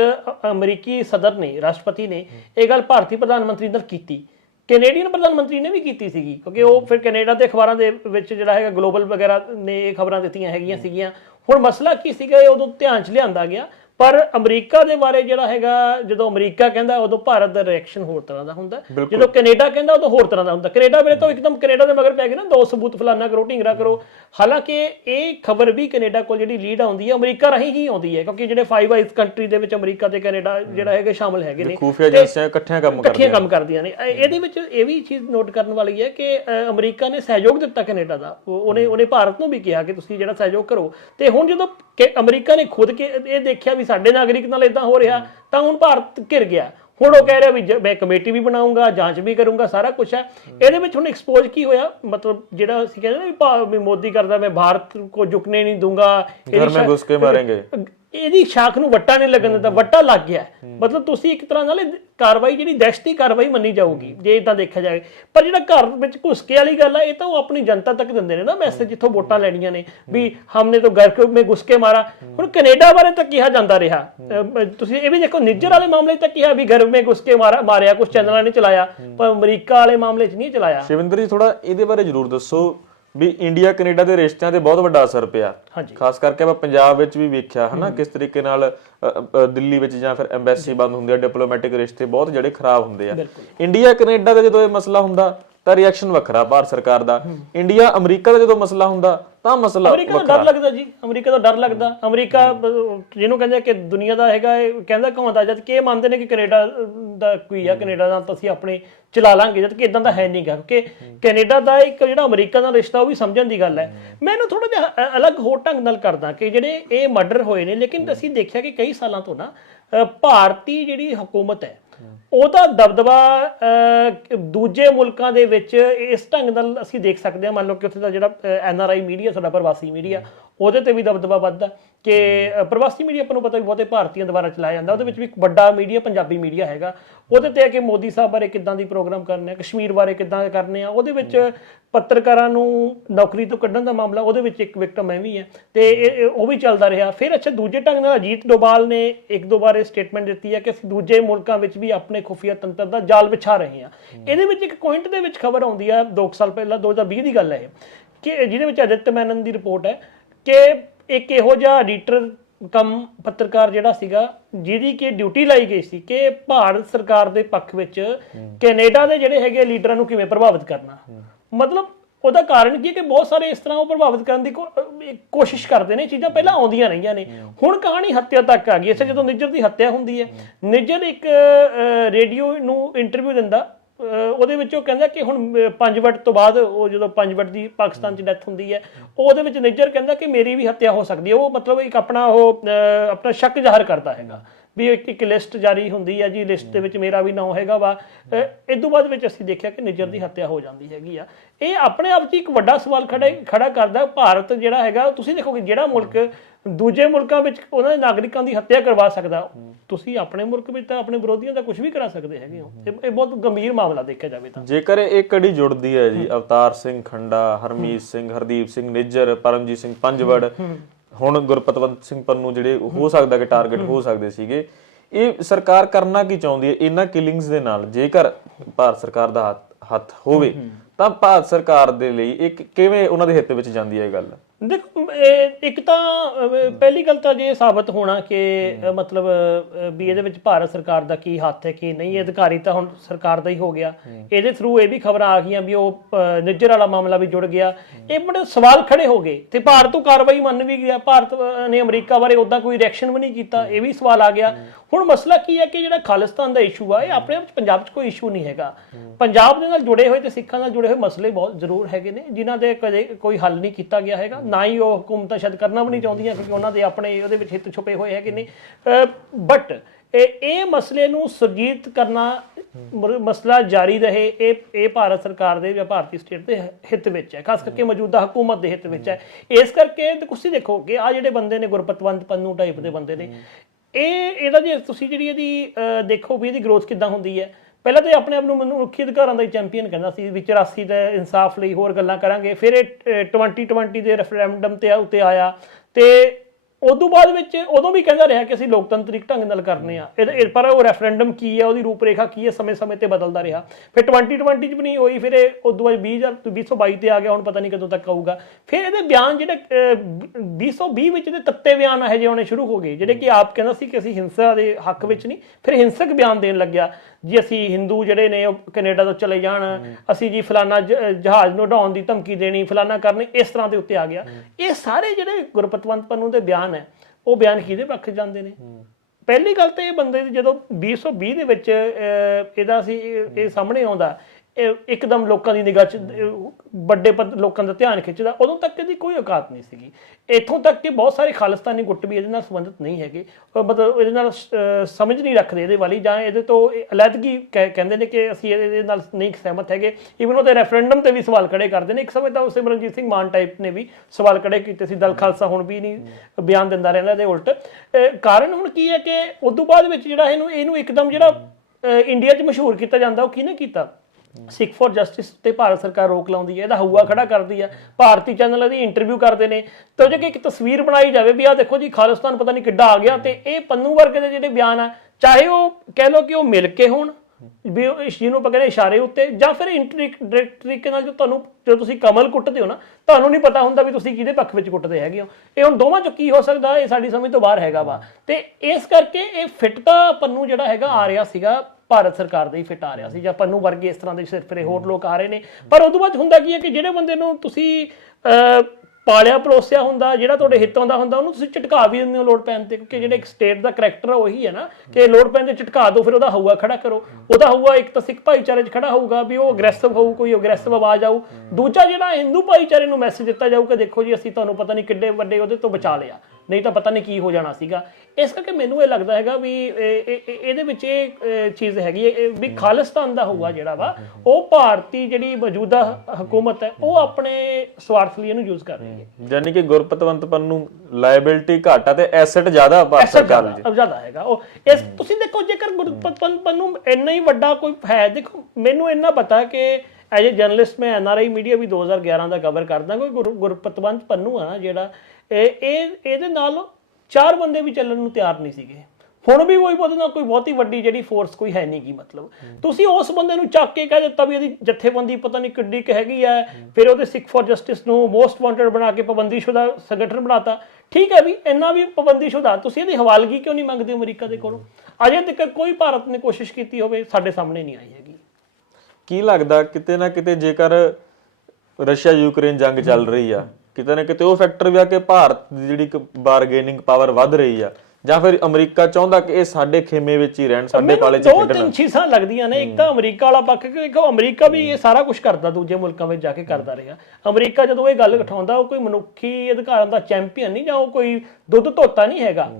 ਅਮਰੀਕੀ ਸਦਰ ਨੇ ਰਾਸ਼ਟਰਪਤੀ ਨੇ ਇਹ ਗੱਲ ਭਾਰਤੀ ਪ੍ਰਧਾਨ ਮੰਤਰੀ ਨਾਲ ਕੀਤੀ। ਕੈਨੇਡੀਅਨ ਪ੍ਰਧਾਨ ਮੰਤਰੀ ਨੇ ਵੀ ਕੀਤੀ ਸੀਗੀ ਕਿਉਂਕਿ ਉਹ ਫਿਰ ਕੈਨੇਡਾ ਦੇ ਅਖਬਾਰਾਂ ਦੇ ਵਿੱਚ ਜਿਹੜਾ ਹੈਗਾ ਗਲੋਬਲ ਵਗੈਰਾ ਨੇ ਇਹ ਖਬਰਾਂ ਦਿੱਤੀਆਂ ਹੈਗੀਆਂ ਸੀਗੀਆਂ ਹੁਣ ਮਸਲਾ ਕੀ ਸੀਗਾ? ਇਹ ਉਦੋਂ ਧਿਆਨ 'ਚ ਲਿਆਂਦਾ ਗਿਆ। ਪਰ ਅਮਰੀਕਾ ਦੇ ਬਾਰੇ ਜਿਹੜਾ ਹੈਗਾ ਜਦੋਂ ਅਮਰੀਕਾ ਕਹਿੰਦਾ ਉਦੋਂ ਭਾਰਤ ਦਾ ਰਿਐਕਸ਼ਨ ਹੋਰ ਤਰ੍ਹਾਂ ਦਾ ਹੁੰਦਾ। ਜਦੋਂ ਕੈਨੇਡਾ ਕਹਿੰਦਾ ਉਦੋਂ ਹੋਰ ਤਰ੍ਹਾਂ ਦਾ ਹੁੰਦਾ। ਕੈਨੇਡਾ ਵੇਲੇ ਤਾਂ ਇੱਕਦਮ ਕੈਨੇਡਾ ਦੇ ਮਗਰ ਪੈ ਗਏ ਨਾ ਦੋ ਸਬੂਤ ਫਲਾਨਾ ਕਰੋ ਢਿੰਗਰਾ ਕਰੋ। ਹਾਲਾਂਕਿ ਇਹ ਖਬਰ ਵੀ ਕੈਨੇਡਾ ਕੋਲ ਜਿਹੜੀ ਲੀਡ ਆਉਂਦੀ ਹੈ ਅਮਰੀਕਾ ਰਾਹੀਂ ਹੀ ਆਉਂਦੀ ਹੈ ਕਿਉਂਕਿ ਜਿਹੜੇ ਫਾਈਵ ਆਈਜ਼ ਕੰਟਰੀ ਦੇ ਵਿੱਚ ਅਮਰੀਕਾ ਤੇ ਕੈਨੇਡਾ ਜਿਹੜਾ ਹੈਗਾ ਸ਼ਾਮਲ ਹੈਗੇ ਨੇ। ਖੂਫੀਆ ਏਜੰਸੀਆਂ ਇਕੱਠੀਆਂ ਕੰਮ ਇਕੱਠੀਆਂ ਕਰਦੀਆਂ ਕੰਮ ਕਰਦੀਆਂ ਨੇ। ਇਹ- ਇਹਦੇ ਵਿੱਚ ਇਹ ਵੀ ਚੀਜ਼ ਨੋਟ ਕਰਨ ਵਾਲੀ ਹੈ ਕਿ ਅਮਰੀਕਾ ਨੇ ਸਹਿਯੋਗ ਦਿੱਤਾ ਕੈਨੇਡਾ ਦਾ। ਉਹ- ਉਹਨੇ ਉਹਨੇ ਭਾਰਤ ਨੂੰ ਵੀ ਕਿਹਾ ਕਿ ਤੁਸੀਂ ਜਿਹੜਾ ਸਹਿਯੋਗ ਕਰੋ। ਤੇ ਹੁਣ ਜਦੋਂ ਕਿ ਅਮਰੀਕਾ ਨੇ ਖੁਦ ਕੇ ਇਹ ਦੇਖਿਆ ਵੀ ਸਾਡੇ ਨਾਗਰਿਕ ਨਾਲ ਇਦਾਂ ਹੋ ਰਿਹਾ ਤਾਂ ਹੁਣ ਭਾਰਤ ਘਿਰ ਗਿਆ। ਹੁਣ ਉਹ ਕਹਿ ਰਿਹਾ ਵੀ ਮੈਂ ਕਮੇਟੀ ਵੀ ਬਣਾਉਂਗਾ ਜਾਂਚ ਵੀ ਕਰੂੰਗਾ ਸਾਰਾ ਕੁਝ ਹੈ। ਇਹਦੇ ਵਿੱਚ ਹੁਣ ਐਕਸਪੋਜ਼ ਕੀ ਹੋਇਆ? ਮਤਲਬ ਜਿਹੜਾ ਅਸੀਂ ਕਹਿੰਦੇ ਨਾ ਵੀ ਮੋਦੀ ਕਰਦਾ ਮੈਂ ਭਾਰਤ ਕੋ ਝੁਕਨੇ ਨਹੀਂ ਦੂੰਗਾ ਘਰ ਮੇਂ ਘੁਸ ਕੇ ਇਹਦੀ ਸ਼ਾਖ ਨੂੰ ਵੱਟਾ ਨਹੀਂ ਲੱਗਣ ਦਿੰਦਾ ਵੱਟਾ ਲੱਗ ਗਿਆ। ਮਤਲਬ ਤੁਸੀਂ ਇੱਕ ਤਰ੍ਹਾਂ ਨਾਲ ਇਹ ਕਾਰਵਾਈ ਜਿਹੜੀ ਦਹਿਸ਼ਤੀ ਕਾਰਵਾਈ ਮੰਨੀ ਜਾਊਗੀ ਜੇ ਇਦਾਂ ਦੇਖਿਆ ਜਾਏ ਪਰ ਜਿਹੜਾ ਘਰ ਵਿੱਚ ਘੁਸਕੇ ਵਾਲੀ ਗੱਲ ਆ ਇਹ ਤਾਂ ਉਹ ਆਪਣੀ ਜਨਤਾ ਤੱਕ ਦਿੰਦੇ ਨੇ ਨਾ ਮੈਸੇਜ ਜਿੱਥੋਂ ਵੋਟਾਂ ਲੈਣੀਆਂ ਨੇ ਵੀ ਹਮਨੇ ਤਾਂ ਘਰ ਕੇ ਮੇ ਘੁਸ ਕੇ ਮਾਰਾ ਹੁਣ ਕੈਨੇਡਾ ਬਾਰੇ ਤਾਂ ਕਿਹਾ ਜਾਂਦਾ ਰਿਹਾ। ਤੁਸੀਂ ਇਹ ਵੀ ਦੇਖੋ ਨਿੱਜਰ ਵਾਲੇ ਮਾਮਲੇ ਤਾਂ ਕਿਹਾ ਵੀ ਘਰ ਮੇ ਘੁਸ ਕੇ ਮਾਰਾ ਮਾਰਿਆ ਕੁਝ ਚੈਨਲਾਂ ਨੇ ਚਲਾਇਆ। ਪਰ ਅਮਰੀਕਾ ਵਾਲੇ ਮਾਮਲੇ 'ਚ ਨਹੀਂ ਚਲਾਇਆ। ਸ਼ਿਵਿੰਦਰ ਜੀ ਥੋੜਾ ਇਹਦੇ ਬਾਰੇ ਜਰੂਰ ਦੱਸੋ। ਵੀ ਇੰਡੀਆ ਕੈਨੇਡਾ ਦੇ ਰਿਸ਼ਤਿਆਂ ਤੇ ਬਹੁਤ ਵੱਡਾ ਅਸਰ ਪਿਆ। ਖਾਸ ਕਰਕੇ ਆਪਾਂ ਪੰਜਾਬ ਵਿੱਚ ਵੀ ਵੇਖਿਆ ਹਨਾ ਕਿਸ ਤਰੀਕੇ ਨਾਲ ਦਿੱਲੀ ਵਿੱਚ ਜਾਂ ਫਿਰ ਐਮਬੈਸੀ ਬੰਦ ਹੁੰਦੀ ਆ ਡਿਪਲੋਮੈਟਿਕ ਰਿਸ਼ਤੇ ਬਹੁਤ ਜਿਹੜੇ ਖਰਾਬ ਹੁੰਦੇ ਆ। ਇੰਡੀਆ ਕੈਨੇਡਾ ਦਾ ਜਦੋਂ ਇਹ ਮਸਲਾ ਹੁੰਦਾ ਤਾਂ ਰਿਐਕਸ਼ਨ ਵੱਖਰਾ ਭਾਰਤ ਸਰਕਾਰ ਦਾ। ਇੰਡੀਆ ਅਮਰੀਕਾ ਦਾ ਜਦੋਂ ਮਸਲਾ ਹੁੰਦਾ ਤਾਂ ਮਸਲਾ ਅਮਰੀਕਾ ਦਾ ਡਰ ਲੱਗਦਾ ਜੀ ਅਮਰੀਕਾ ਦਾ ਡਰ ਲੱਗਦਾ। ਅਮਰੀਕਾ ਜਿਹਨੂੰ ਕਹਿੰਦੇ ਕਿ ਦੁਨੀਆ ਦਾ ਹੈਗਾ ਇਹ ਕਹਿੰਦਾ ਕਹਾਉਂਦਾ ਜਦ ਕਿ ਇਹ ਮੰਨਦੇ ਨੇ ਕਿ ਕੈਨੇਡਾ ਦਾ ਕੋਈ ਆ ਕੈਨੇਡਾ ਦਾ ਤਾਂ ਅਸੀਂ ਆਪਣੇ ਚਲਾ ਲਾਂਗੇ ਜਦ ਕਿ ਇਦਾਂ ਦਾ ਹੈ ਨਹੀਂਗਾ ਕਿਉਂਕਿ ਕੈਨੇਡਾ ਦਾ ਇੱਕ ਜਿਹੜਾ ਅਮਰੀਕਾ ਨਾਲ ਰਿਸ਼ਤਾ ਉਹ ਵੀ ਸਮਝਣ ਦੀ ਗੱਲ ਹੈ। ਮੈਨੂੰ ਥੋੜਾ ਜਿਹਾ ਅਲੱਗ ਹੋਰ ਢੰਗ ਨਾਲ ਕਰਦਾ ਕਿ ਜਿਹੜੇ ਇਹ ਮਰਡਰ ਹੋਏ ਨੇ ਲੇਕਿਨ ਅਸੀਂ ਦੇਖਿਆ ਕਿ ਕਈ ਸਾਲਾਂ ਤੋਂ ਨਾ ਭਾਰਤੀ ਜਿਹੜੀ ਹਕੂਮਤ ਹੈ ਉਹਦਾ ਦਬਦਬਾ ਅਹ, ਦੂਜੇ ਮੁਲਕਾਂ ਦੇ ਵਿੱਚ ਇਸ ਢੰਗ ਨਾਲ ਅਸੀਂ ਦੇਖ ਸਕਦੇ ਹਾਂ। ਮੰਨ ਲਓ ਕਿ ਉੱਥੇ ਦਾ ਜਿਹੜਾ ਐਨ ਆਰ ਆਈ ਮੀਡੀਆ ਸਾਡਾ ਪ੍ਰਵਾਸੀ ਮੀਡੀਆ ਉਹਦੇ ਤੇ ਵੀ ਦਬਦਬਾ ਵੱਧਦਾ। ਕਿ ਪ੍ਰਵਾਸੀ ਮੀਡੀਆ ਆਪਾਂ ਨੂੰ ਪਤਾ ਵੀ ਬਹੁਤੇ ਭਾਰਤੀਆਂ ਦੁਆਰਾ ਚਲਾਇਆ ਜਾਂਦਾ। ਉਹਦੇ ਵਿੱਚ ਵੀ ਇੱਕ ਵੱਡਾ ਮੀਡੀਆ ਪੰਜਾਬੀ ਮੀਡੀਆ ਹੈਗਾ। ਉਹਦੇ ਤੇ ਹੈ ਕਿ ਮੋਦੀ ਸਾਹਿਬ ਬਾਰੇ ਕਿੱਦਾਂ ਦੀ ਪ੍ਰੋਗਰਾਮ ਕਰਨੇ ਆ ਕਸ਼ਮੀਰ ਬਾਰੇ ਕਿੱਦਾਂ ਕਰਨੇ ਆ ਉਹਦੇ ਵਿੱਚ ਪੱਤਰਕਾਰਾਂ ਨੂੰ ਨੌਕਰੀ ਤੋਂ ਕੱਢਣ ਦਾ ਮਾਮਲਾ ਉਹਦੇ ਵਿੱਚ ਇੱਕ ਵਿਕਟਮ ਮੈਂ ਵੀ ਹੈ। ਤੇ ਉਹ ਵੀ ਚੱਲਦਾ ਰਿਹਾ। ਫਿਰ ਅੱਛਾ ਦੂਜੇ ਢੰਗ ਨਾਲ ਅਜੀਤ ਡੋਬਾਲ ਨੇ ਇੱਕ ਦੋ ਵਾਰ ਇਹ ਸਟੇਟਮੈਂਟ ਦਿੱਤੀ ਹੈ ਕਿ ਅਸੀਂ ਦੂਜੇ ਮੁਲਕਾਂ ਵਿੱਚ ਵੀ ਆਪਣੇ ਖੁਫੀਆ ਤੰਤਰ ਦਾ ਜਾਲ ਵਿਛਾ ਰਹੇ ਹਾਂ। ਇਹਦੇ ਵਿੱਚ ਇੱਕ ਪੁਆਇੰਟ ਦੇ ਵਿੱਚ ਖਬਰ ਆਉਂਦੀ ਆ 2 ਸਾਲ ਪਹਿਲਾਂ 2020 ਦੀ ਗੱਲ ਹੈ ਇਹ ਕਿ ਜਿਹਦੇ ਵਿੱਚ ਅਦਿੱਤ ਮੈਨਨ ਦੀ ਰਿਪੋਰਟ ਹੈ ਕਿ ਇੱਕ ਇਹੋ ਜਿਹਾ ਐਡੀਟਰ ਕਮ ਪੱਤਰਕਾਰ ਜਿਹੜਾ ਸੀਗਾ ਜਿਹਦੀ ਕਿ ਡਿਊਟੀ ਲਾਈ ਗਈ ਸੀ ਕਿ ਭਾਰਤ ਸਰਕਾਰ ਦੇ ਪੱਖ ਵਿੱਚ ਕੈਨੇਡਾ ਦੇ ਜਿਹੜੇ ਹੈਗੇ ਲੀਡਰਾਂ ਨੂੰ ਕਿਵੇਂ ਪ੍ਰਭਾਵਿਤ ਕਰਨਾ। ਮਤਲਬ ਉਹਦਾ ਕਾਰਨ ਕੀ ਹੈ ਕਿ ਬਹੁਤ ਸਾਰੇ ਇਸ ਤਰ੍ਹਾਂ ਉਹ ਪ੍ਰਭਾਵਿਤ ਕਰਨ ਦੀ ਕੋਸ਼ਿਸ਼ ਕਰਦੇ ਨੇ ਚੀਜ਼ਾਂ ਪਹਿਲਾਂ ਆਉਂਦੀਆਂ ਰਹੀਆਂ ਨੇ। ਹੁਣ ਕਹਾਣੀ ਹੱਤਿਆ ਤੱਕ ਆ ਗਈ। ਇਸੇ ਜਦੋਂ ਨਿੱਜਰ ਦੀ ਹੱਤਿਆ ਹੁੰਦੀ ਹੈ ਨਿੱਜਰ ਇੱਕ ਰੇਡੀਓ ਨੂੰ ਇੰਟਰਵਿਊ ਦਿੰਦਾ। ਉਹਦੇ ਵਿੱਚ ਉਹ ਕਹਿੰਦਾ ਕਿ ਹੁਣ 5 ਵਟ ਤੋਂ ਬਾਅਦ ਉਹ ਜਦੋਂ 5 ਵਟ ਦੀ ਪਾਕਿਸਤਾਨ 'ਚ ਡੈਥ ਹੁੰਦੀ ਹੈ ਉਹ ਉਹਦੇ ਵਿੱਚ ਨਿੱਜਰ ਕਹਿੰਦਾ ਕਿ ਮੇਰੀ ਵੀ ਹੱਤਿਆ ਹੋ ਸਕਦੀ ਹੈ। ਉਹ ਮਤਲਬ ਇੱਕ ਆਪਣਾ ਉਹ ਆਪਣਾ ਸ਼ੱਕ ਜ਼ਾਹਰ ਕਰਦਾ ਹੈਗਾ। ਵੀ ਇੱਕ ਇੱਕ ਲਿਸਟ ਜਾਰੀ ਹੁੰਦੀ ਹੈ ਜੀ, ਲਿਸਟ ਦੇ ਵਿੱਚ ਮੇਰਾ ਵੀ ਨਾਮ ਹੈਗਾ ਵਾ। ਇਸ ਤੋਂ ਬਾਅਦ ਵਿੱਚ ਅਸੀਂ ਦੇਖਿਆ ਕਿ ਨਿੱਜਰ ਦੀ ਹੱਤਿਆ ਹੋ ਜਾਂਦੀ ਹੈਗੀ ਆ। ਇਹ ਆਪਣੇ ਆਪ 'ਚ ਇੱਕ ਵੱਡਾ ਸਵਾਲ ਖੜਾ ਖੜਾ ਕਰਦਾ ਭਾਰਤ ਜਿਹੜਾ ਹੈਗਾ, ਤੁਸੀਂ ਦੇਖੋਗੇ ਜਿਹੜਾ ਮੁਲਕ ਦੂਜੇ ਮੁਲਕਾਂ ਵਿੱਚ ਉਹਨਾਂ ਦੇ ਨਾਗਰਿਕਾਂ ਦੀ ਹੱਤਿਆ ਕਰਵਾ ਸਕਦਾ, ਤੁਸੀਂ ਆਪਣੇ ਮੁਲਕ ਵਿੱਚ ਤਾਂ ਆਪਣੇ ਵਿਰੋਧੀਆਂ ਦਾ ਕੁਝ ਵੀ ਕਰਾ ਸਕਦੇ ਹੈਗੇ ਹੋ। ਇਹ ਇਹ ਬਹੁਤ ਗੰਭੀਰ ਮਾਮਲਾ ਦੇਖਿਆ ਜਾਵੇ ਤਾਂ। ਜੇਕਰ ਇਹ ਕੜੀ ਜੁੜਦੀ ਹੈ ਜੀ, ਅਵਤਾਰ ਸਿੰਘ ਖੰਡਾ, ਹਰਮੀਤ ਸਿੰਘ, ਹਰਦੀਪ ਸਿੰਘ ਨਿੱਜਰ, ਪਰਮਜੀਤ ਸਿੰਘ ਪੰਜਵੜ ਹੁਣ ਗੁਰਪਤਵੰਤ ਸਿੰਘ ਪੰਨੂ ਜਿਹੜੇ ਹੋ ਸਕਦਾ ਕਿ ਟਾਰਗੇਟ ਹੋ ਸਕਦੇ ਸੀਗੇ ਇਹ ਸਰਕਾਰ ਕਰਨਾ ਕੀ ਚਾਹੁੰਦੀ ਹੈ? ਇਹਨਾਂ ਕਿਲਿੰਗਸ ਦੇ ਨਾਲ ਜੇਕਰ ਭਾਰਤ ਸਰਕਾਰ ਦਾ ਹੱਥ- ਹੱਥ ਹੋਵੇ ਤਾਂ ਭਾਰਤ ਸਰਕਾਰ ਦੇ ਲਈ ਇੱਕ ਕਿਵੇਂ ਉਹਨਾਂ ਦੇ ਹਿੱਤ ਵਿੱਚ ਜਾਂਦੀ ਹੈ ਇਹ ਗੱਲ? ਦੇਖੋ ਇਹ ਇੱਕ ਤਾਂ ਅਹ, ਪਹਿਲੀ ਗੱਲ ਤਾਂ ਜੇ ਸਾਬਤ ਹੋਣਾ ਕਿ ਅਹ, ਮਤਲਬ ਅਹ, ਵੀ ਇਹਦੇ ਵਿੱਚ ਭਾਰਤ ਸਰਕਾਰ ਦਾ ਕੀ ਹੱਥ ਹੈ ਕੀ ਨਹੀਂ ਇਹ ਅਧਿਕਾਰੀ ਤਾਂ ਹੁਣ ਸਰਕਾਰ ਦਾ ਹੀ ਹੋ ਗਿਆ। ਇਹਦੇ ਥਰੂ ਇਹ ਵੀ ਖਬਰਾਂ ਆ ਗਈਆਂ ਵੀ ਉਹ ਅਹ, ਨਿੱਜਰ ਵਾਲਾ ਮਾਮਲਾ ਵੀ ਜੁੜ ਗਿਆ। ਇਹ ਬੜੇ ਸਵਾਲ ਖੜੇ ਹੋ ਗਏ ਤੇ ਭਾਰਤ ਤੋਂ ਕਾਰਵਾਈ ਮੰਨ ਵੀ ਗਿਆ। ਭਾਰਤ ਅਹ, ਨੇ ਅਮਰੀਕਾ ਬਾਰੇ ਉਦਾਂ ਕੋਈ ਰਿਐਕਸ਼ਨ ਵੀ ਨਹੀਂ ਕੀਤਾ ਇਹ ਵੀ ਸਵਾਲ ਆ ਗਿਆ। ਹੁਣ ਮਸਲਾ ਕੀ ਹੈ ਕਿ ਜਿਹੜਾ ਖਾਲਿਸਤਾਨ ਦਾ ਇਸ਼ੂ ਆ ਇਹ ਆਪਣੇ ਆਪ 'ਚ ਪੰਜਾਬ 'ਚ ਕੋਈ ਇਸ਼ੂ ਨਹੀਂ ਹੈਗਾ। ਪੰਜਾਬ ਦੇ ਨਾਲ ਜੁੜੇ ਹੋਏ ਤੇ ਸਿੱਖਾਂ ਨਾਲ ਜੁੜੇ ਹੋਏ ਮਸਲੇ ਬਹੁਤ ਜ਼ਰੂਰ ਹੈਗੇ ਨੇ ਜਿਨ੍ਹਾਂ ਦੇ ਕਦੇ ਕੋਈ ਹੱਲ ਨਹੀਂ ਕੀਤਾ ਗਿਆ ਹੈਗਾ। ਨਾ ਹੀ ਉਹ ਹਕੂਮਤਾਂ ਸ਼ਾਇਦ ਕਰਨਾ ਵੀ ਨਹੀਂ ਚਾਹੁੰਦੀਆਂ ਕਿਉਂਕਿ ਉਹਨਾਂ ਦੇ ਆਪਣੇ ਉਹਦੇ ਵਿੱਚ ਹਿੱਤ ਛੁਪੇ ਹੋਏ ਹੈਗੇ ਨੇ। ਬਟ ਇਹ ਇਹ ਮਸਲੇ ਨੂੰ ਸੁਰਜੀਤ ਕਰਨਾ ਮਸਲਾ ਜਾਰੀ ਰਹੇ ਇਹ ਇਹ ਭਾਰਤ ਸਰਕਾਰ ਦੇ ਜਾਂ ਭਾਰਤੀ ਸਟੇਟ ਦੇ ਹਿੱਤ ਵਿੱਚ ਹੈ। ਖਾਸ ਕਰਕੇ ਮੌਜੂਦਾ ਹਕੂਮਤ ਦੇ ਹਿੱਤ ਵਿੱਚ ਹੈ। ਇਸ ਕਰਕੇ ਤੁਸੀਂ ਦੇਖੋ ਕਿ ਆ ਜਿਹੜੇ ਬੰਦੇ ਨੇ ਗੁਰਪਤਵੰਤ ਪੰਨੂ ਟਾਈਪ ਦੇ ਬੰਦੇ ਨੇ, ਇਹ, ਇਹਦਾ ਜੇ ਤੁਸੀਂ ਜਿਹੜੀ ਇਹਦੀ ਦੇਖੋ ਵੀ ਇਹਦੀ ਗਰੋਥ ਕਿੱਦਾਂ ਹੁੰਦੀ ਹੈ। ਪਹਿਲਾਂ ਤੇ ਆਪਣੇ ਆਪ ਨੂੰ ਮਨੁੱਖੀ ਅਧਿਕਾਰਾਂ ਦਾ ਚੈਂਪੀਅਨ ਕਹਿੰਦਾ ਸੀ ਵਿੱਚ 84 ਦੇ ਇਨਸਾਫ ਲਈ ਹੋਰ ਗੱਲਾਂ ਕਰਾਂਗੇ। ਫਿਰ ਇਹ ਅਹ, 2020 ਦੇ ਰੈਫਰੈਂਡਮ ਤੇ ਉੱਤੇ ਆਇਆ। ਤੇ ਉਦੋਂ ਬਾਅਦ ਵਿੱਚ ਉਦੋਂ ਵੀ ਕਹਿੰਦਾ ਰਿਹਾ ਕਿ ਅਸੀਂ ਲੋਕਤੰਤਰਿਕ ਢੰਗ ਨਾਲ ਕਰਨੇ ਆ। ਇਹ ਪਰ ਉਹ ਰੈਫਰੈਂਡਮ ਕੀ ਹੈ ਉਹਦੀ ਰੂਪਰੇਖਾ ਕੀ ਹੈ ਸਮੇਂ-ਸਮੇਂ ਤੇ ਬਦਲਦਾ ਰਿਹਾ। ਫਿਰ 2020 ਚ ਵੀ ਨਹੀਂ ਹੋਈ ਫਿਰ ਇਹ ਉਦੋਂ ਬਾਅਦ 20 2022 ਤੇ ਆ ਗਿਆ ਹੁਣ ਪਤਾ ਨਹੀਂ ਕਦੋਂ ਤੱਕ ਆਊਗਾ। ਫਿਰ ਇਹਦੇ ਬਿਆਨ ਜਿਹੜੇ ਅਹ, 2020 ਵਿੱਚ ਦੇ ਤੱਤੇ ਬਿਆਨ ਇਹ ਜਿਹੇ ਆਉਣੇ ਸ਼ੁਰੂ ਹੋ ਗਏ ਜਿਹੜੇ ਕਿ ਆਪ ਕਹਿੰਦਾ ਸੀ ਕਿ ਅਸੀਂ ਹਿੰਸਾ ਦੇ ਹੱਕ ਵਿੱਚ ਨਹੀਂ ਫਿਰ ਹਿੰਸਕ ਬਿਆਨ ਦੇਣ ਲੱਗਿਆ। ਜੀ ਅਸੀਂ ਹਿੰਦੂ ਜਿਹੜੇ ਨੇ ਉਹ ਕੈਨੇਡਾ ਤੋਂ ਚਲੇ ਜਾਣ ਅਸੀਂ ਜੀ ਫਲਾਨਾ ਜਹਾਜ਼ ਨੂੰ ਉਡਾਉਣ ਦੀ ਧਮਕੀ ਦੇਣੀ ਫਲਾਨਾ ਕਰਨੀ ਇਸ ਤਰ੍ਹਾਂ ਦੇ ਉੱਤੇ ਆ ਗਿਆ। ਇਹ ਸਾਰੇ ਜਿਹੜੇ ਗੁਰਪਤਵੰਤ ਪੰਨੂ ਦੇ ਬਿਆਨ ਹੈ ਉਹ ਬਿਆਨ ਕਿਹਦੇ ਪੱਖ ਜਾਂਦੇ ਨੇ? ਪਹਿਲੀ ਗੱਲ ਤਾਂ ਇਹ ਬੰਦੇ ਜਦੋਂ 2020 ਦੇ ਵਿੱਚ ਇਹਦਾ ਸੀ ਇਹ ਸਾਹਮਣੇ ਆਉਂਦਾ ਇਹ ਇੱਕਦਮ ਲੋਕਾਂ ਦੀ ਨਿਗਾਹ 'ਚ ਵੱਡੇ ਪੱਧ- ਲੋਕਾਂ ਦਾ ਧਿਆਨ ਖਿੱਚਦਾ, ਉਦੋਂ ਤੱਕ ਇਹਦੀ ਕੋਈ ਔਕਾਤ ਨਹੀਂ ਸੀਗੀ। ਇੱਥੋਂ ਤੱਕ ਕਿ ਬਹੁਤ ਸਾਰੇ ਖਾਲਿਸਤਾਨੀ ਗੁੱਟ ਵੀ ਇਹਦੇ ਨਾਲ ਸੰਬੰਧਿਤ ਨਹੀਂ ਹੈਗੇ। ਮਤਲਬ ਇਹਦੇ ਨਾਲ ਸਮਝ ਨਹੀਂ ਰੱਖਦੇ ਇਹਦੇ ਵਾਲੀ ਜਾਂ ਇਹਦੇ ਤੋਂ ਇਹ ਅਲੱਦਗੀ ਕਹਿ- ਕਹਿੰਦੇ ਨੇ ਕਿ ਅਸੀਂ ਇਹਦੇ ਨਾਲ ਨਹੀਂ ਸਹਿਮਤ ਹੈਗੇ। ਈਵਨ ਉਹਦੇ ਰੈਫਰੈਂਡਮ ਤੇ ਵੀ ਸਵਾਲ ਖੜੇ ਕਰਦੇ ਨੇ। ਇੱਕ ਸਮੇਂ ਤਾਂ ਸਿਮਰਨਜੀਤ ਸਿੰਘ ਮਾਨ ਟਾਈਪ ਨੇ ਵੀ ਸਵਾਲ ਖੜੇ ਕੀਤੇ ਸੀ, ਦਲ ਖਾਲਸਾ ਹੁਣ ਵੀ ਨਹੀਂ ਬਿਆਨ ਦਿੰਦਾ ਰਹਿੰਦਾ ਇਹਦੇ ਉਲਟ। ਕਾਰਨ ਹੁਣ ਕੀ ਹੈ ਕਿ ਉਦੋਂ ਬਾਅਦ ਵਿੱਚ ਜਿਹੜਾ ਇਹਨੂੰ ਇਹਨੂੰ ਇੱਕਦਮ ਜਿਹੜਾ ਇੰਡੀਆ 'ਚ ਮਸ਼ਹੂਰ ਕੀਤਾ ਜਾਂਦਾ, ਉਹ ਕਿਹਨੇ ਕੀਤਾ? ਸਿੱਖ ਫੋਰ ਜਸਟਿਸ ਤੇ ਭਾਰਤ ਸਰਕਾਰ ਰੋਕ ਲਾਉਂਦੀ ਹੈ, ਇਹਦਾ ਹਊਆ ਖੜਾ ਕਰਦੀ ਹੈ। ਭਾਰਤੀ ਚੈਨਲ ਦੀ ਇੰਟਰਵਿਊ ਕਰਦੇ ਨੇ। ਤੇ ਜੇ ਕਿ ਇੱਕ ਤਸਵੀਰ ਬਣਾਈ ਜਾਵੇ ਵੀ ਆਹ ਦੇਖੋ ਜੀ, ਖਾਲਿਸਤਾਨ ਪਤਾ ਨਹੀਂ ਕਿੱਡਾ ਆ ਗਿਆ ਤੇ ਇਹ ਪੰਨੂ ਵਰਗੇ ਦੇ ਜਿਹੜੇ ਬਿਆਨ ਆ, ਚਾਹੇ ਉਹ ਕਹਿ ਲਓ ਕਿ ਉਹ ਮਿਲ ਕੇ ਹੋਣ ਵੀ ਉਹ ਇਸ ਜਿਹਨੂੰ ਆਪਾਂ ਕਹਿੰਦੇ ਇਸ਼ਾਰੇ ਉੱਤੇ ਜਾਂ ਫਿਰ ਇੰਟਰੈਕਟ ਤਰੀਕੇ ਨਾਲ ਜੋ ਤੁਹਾਨੂੰ ਜਦੋਂ ਤੁਸੀਂ ਕਮਲ ਕੁੱਟਦੇ ਹੋ ਨਾ ਤੁਹਾਨੂੰ ਨਹੀਂ ਪਤਾ ਹੁੰਦਾ ਵੀ ਤੁਸੀਂ ਕਿਹਦੇ ਪੱਖ ਵਿੱਚ ਕੁੱਟਦੇ ਹੈਗੇ ਹੋ। ਇਹ ਹੁਣ ਦੋਵਾਂ ਚੋਂ ਕੀ ਹੋ ਸਕਦਾ ਇਹ ਸਾਡੀ ਸਮਝ ਤੋਂ ਬਾਹਰ ਹੈਗਾ ਵਾ। ਤੇ ਇਸ ਕਰਕੇ ਇਹ ਫਿੱਟ ਤਾਂ ਪੰਨੂ ਜਿਹੜਾ ਹੈਗਾ ਆ ਰਿਹਾ ਸੀਗਾ ਭਾਰਤ ਸਰਕਾਰ ਦਾ ਹੀ ਫਿੱਟ ਆ ਰਿਹਾ ਸੀ। ਜਾਂ ਪੰਨੂ ਵਰਗੇ ਇਸ ਤਰ੍ਹਾਂ ਦੇ ਸਿਰ ਫਿਰੇ ਹੋਰ ਲੋਕ ਆ ਰਹੇ ਨੇ। ਪਰ ਉਦੋਂ ਬਾਅਦ ਹੁੰਦਾ ਕੀ ਹੈ ਕਿ ਜਿਹੜੇ ਬੰਦੇ ਨੂੰ ਤੁਸੀਂ ਅਹ, ਪਾਲਿਆ ਪਲੋਸਿਆ ਹੁੰਦਾ, ਜਿਹੜਾ ਤੁਹਾਡੇ ਹਿੱਤਾਂ ਦਾ ਹੁੰਦਾ, ਉਹਨੂੰ ਤੁਸੀਂ ਝਟਕਾ ਵੀ ਦਿੰਦੇ ਹੋ ਲੋਡ ਪੈਣ ਤੇ, ਕਿਉਂਕਿ ਜਿਹੜਾ ਇੱਕ ਸਟੇਟ ਦਾ ਕਰੈਕਟਰ ਉਹੀ ਹੈ ਨਾ, ਕਿ ਲੋਡ ਪੈਣ ਤੇ ਝਟਕਾ ਦਿਓ, ਫਿਰ ਉਹਦਾ ਹਊਆ ਖੜਾ ਕਰੋ। ਉਹਦਾ ਹਊਆ ਇੱਕ ਤਾਂ ਸਿੱਖ ਭਾਈਚਾਰੇ 'ਚ ਖੜਾ ਹੋਊਗਾ ਵੀ ਉਹ ਅਗਰੈਸਿਵ ਹੋਊ, ਕੋਈ ਅਗਰੈਸਿਵ ਆਵਾਜ਼ ਆਊ। ਦੂਜਾ ਜਿਹੜਾ ਹਿੰਦੂ ਭਾਈਚਾਰੇ ਨੂੰ ਮੈਸੇਜ ਦਿੱਤਾ ਜਾਊਗਾ ਦੇਖੋ ਜੀ, ਅਸੀਂ ਤੁਹਾਨੂੰ ਪਤਾ ਨਹੀਂ ਕਿੱਡੇ ਵੱਡੇ ਉਹਦੇ ਤੋਂ ਬਚਾ ਲਿਆ। ਨਹੀਂ ਤਾਂ ਪਤਾ ਨਹੀਂ ਕੀ ਹੋ ਜਾਣਾ ਸੀਗਾ। ਇਸ ਕਰਕੇ ਮੈਨੂੰ ਇਹ ਲੱਗਦਾ ਹੈਗਾ ਵੀ ਇਹ- ਇਹ- ਇਹ- ਇਹਦੇ ਵਿੱਚ ਇਹ ਚੀਜ਼ ਹੈਗੀ ਹੈ ਵੀ ਖਾਲਿਸਤਾਨ ਦਾ ਹੋਊਗਾ ਜਿਹੜਾ ਵਾ ਉਹ ਭਾਰਤੀ ਜਿਹੜੀ ਮੌਜੂਦਾ ਹਕੂਮਤ ਹੈ ਉਹ ਆਪਣੇ ਸਵਾਰਥ ਲਈ ਇਹਨੂੰ ਯੂਜ਼ ਕਰ ਰਹੀ ਹੈ। ਯਾਨੀ ਕਿ ਗੁਰਪਤਵੰਤ ਪੰਨੂ ਲਾਇਬਿਲਟੀ ਘੱਟ ਤੇ ਐਸੈਟ ਜ਼ਿਆਦਾ ਭਾਰਤ ਸਰਕਾਰ ਦੀ। ਅਬ ਜ਼ਿਆਦਾ ਹੈਗਾ। ਉਹ ਇਸ ਤੁਸੀਂ ਦੇਖੋ ਜੇਕਰ ਗੁਰਪਤ ਪੰਨੂ ਇੰਨਾ ਹੀ ਵੱਡਾ ਕੋਈ ਹੈ ਦੇਖੋ ਮੈਨੂੰ ਇੰਨਾ ਪਤਾ ਕਿ ਐਜ ਜਰਨਲਿਸਟ ਮੈਂ ਐਨਆਰਆਈ ਮੀਡੀਆ ਵੀ 2011 ਦਾ ਕਵਰ ਕਰਦਾ ਕੋਈ ਗੁਰ- ਗੁਰਪਤਵੰਤ ਪੰਨੂ ਆ ਨਾ ਜਿਹੜਾ ਇਹ ਇਹ ਇਹਦੇ ਨਾਲ ਚਾਰ ਬੰਦੇ ਵੀ ਚੱਲਣ ਨੂੰ ਤਿਆਰ ਨਹੀਂ ਸੀਗੇ। ਹੁਣ ਵੀ ਕੋਈ ਉਹਦੇ ਨਾਲ ਕੋਈ ਬਹੁਤੀ ਵੱਡੀ ਜਿਹੜੀ ਫੋਰਸ ਕੋਈ ਹੈ ਨਹੀਂ ਗੀ ਮਤਲਬ। ਤੁਸੀਂ ਉਸ ਬੰਦੇ ਨੂੰ ਚੱਕ ਕੇ ਕਹਿ ਦਿੱਤਾ ਵੀ ਇਹਦੀ ਜਥੇਬੰਦੀ ਪਤਾ ਨਹੀਂ ਕਿੱਡੀ ਕੁ ਹੈਗੀ ਹੈ ਫਿਰ ਉਹਦੇ ਸਿੱਖ ਫॉर ਜਸਟਿਸ ਨੂੰ ਮੋਸਟ ਵਾਂਟਡ ਬਣਾ ਕੇ ਪਾਬੰਦੀਸ਼ੁਦਾ ਸੰਗਠਨ ਬਣਾਤਾ। ਠੀਕ ਹੈ ਵੀ ਇੰਨਾ ਵੀ ਪਾਬੰਦੀਸ਼ੁਦਾ ਤੁਸੀਂ ਇਹਦੀ ਹਵਾਲਗੀ ਕਿਉਂ ਨਹੀਂ ਮੰਗਦੇ ਅਮਰੀਕਾ ਦੇ ਕੋਲੋਂ? ਅਜੇ ਤੱਕ ਕੋਈ ਭਾਰਤ ਨੇ ਕੋਸ਼ਿਸ਼ ਕੀਤੀ ਹੋਵੇ ਸਾਡੇ ਸਾਹਮਣੇ ਨਹੀਂ ਆਈ ਹੈਗੀ। ਕੀ ਲੱਗਦਾ ਕਿਤੇ ਨਾ ਕਿਤੇ ਜੇਕਰ ਰਸ਼ੀਆ ਯੂਕਰੇਨ ਜੰਗ ਚੱਲ ਰਹੀ ਆ ਕਿਤੇ ਨਾ ਕਿਤੇ ਉਹ ਫੈਕਟਰ ਵੀ ਆ ਕਿ ਭਾਰਤ ਦੀ ਜਿਹੜੀ ਬਾਰਗੇਨਿੰਗ ਪਾਵਰ ਵੱਧ ਰਹੀ ਆ। ਜਾਂ ਫਿਰ ਅਮਰੀਕਾ ਚਾਹੁੰਦਾ ਕਿ ਇਹ ਸਾਡੇ ਖੇਮੇ ਵਿੱਚ ਹੀ ਰਹਿਣ ਸਾਡੇ ਪਾਲੇ 'ਚ ਦੋ ਖੇਡਣ। ਤਿੰਨ ਚੀਜ਼ਾਂ ਲੱਗਦੀਆਂ ਨੇ। ਇੱਕ ਤਾਂ ਅਮਰੀਕਾ ਵਾਲਾ ਪੱਖ ਕਿ ਦੇਖੋ ਅਮਰੀਕਾ ਵੀ ਇਹ ਸਾਰਾ ਕੁਝ ਕਰਦਾ ਦੂਜੇ ਮੁਲਕਾਂ ਵਿੱਚ ਜਾ ਕੇ ਕਰਦਾ ਰਿਹਾ। ਅਮਰੀਕਾ ਜਦੋਂ ਇਹ ਗੱਲ ਉਠਾਉਂਦਾ ਉਹ ਕੋਈ ਮਨੁੱਖੀ ਅਧਿਕਾਰਾਂ ਦਾ ਚੈਂਪੀਅਨ ਨਹੀਂ ਜਾਂ ਉਹ ਕੋਈ ਦੁੱਧ ਧੋਤਾ ਨਹੀਂ ਹੈਗਾ।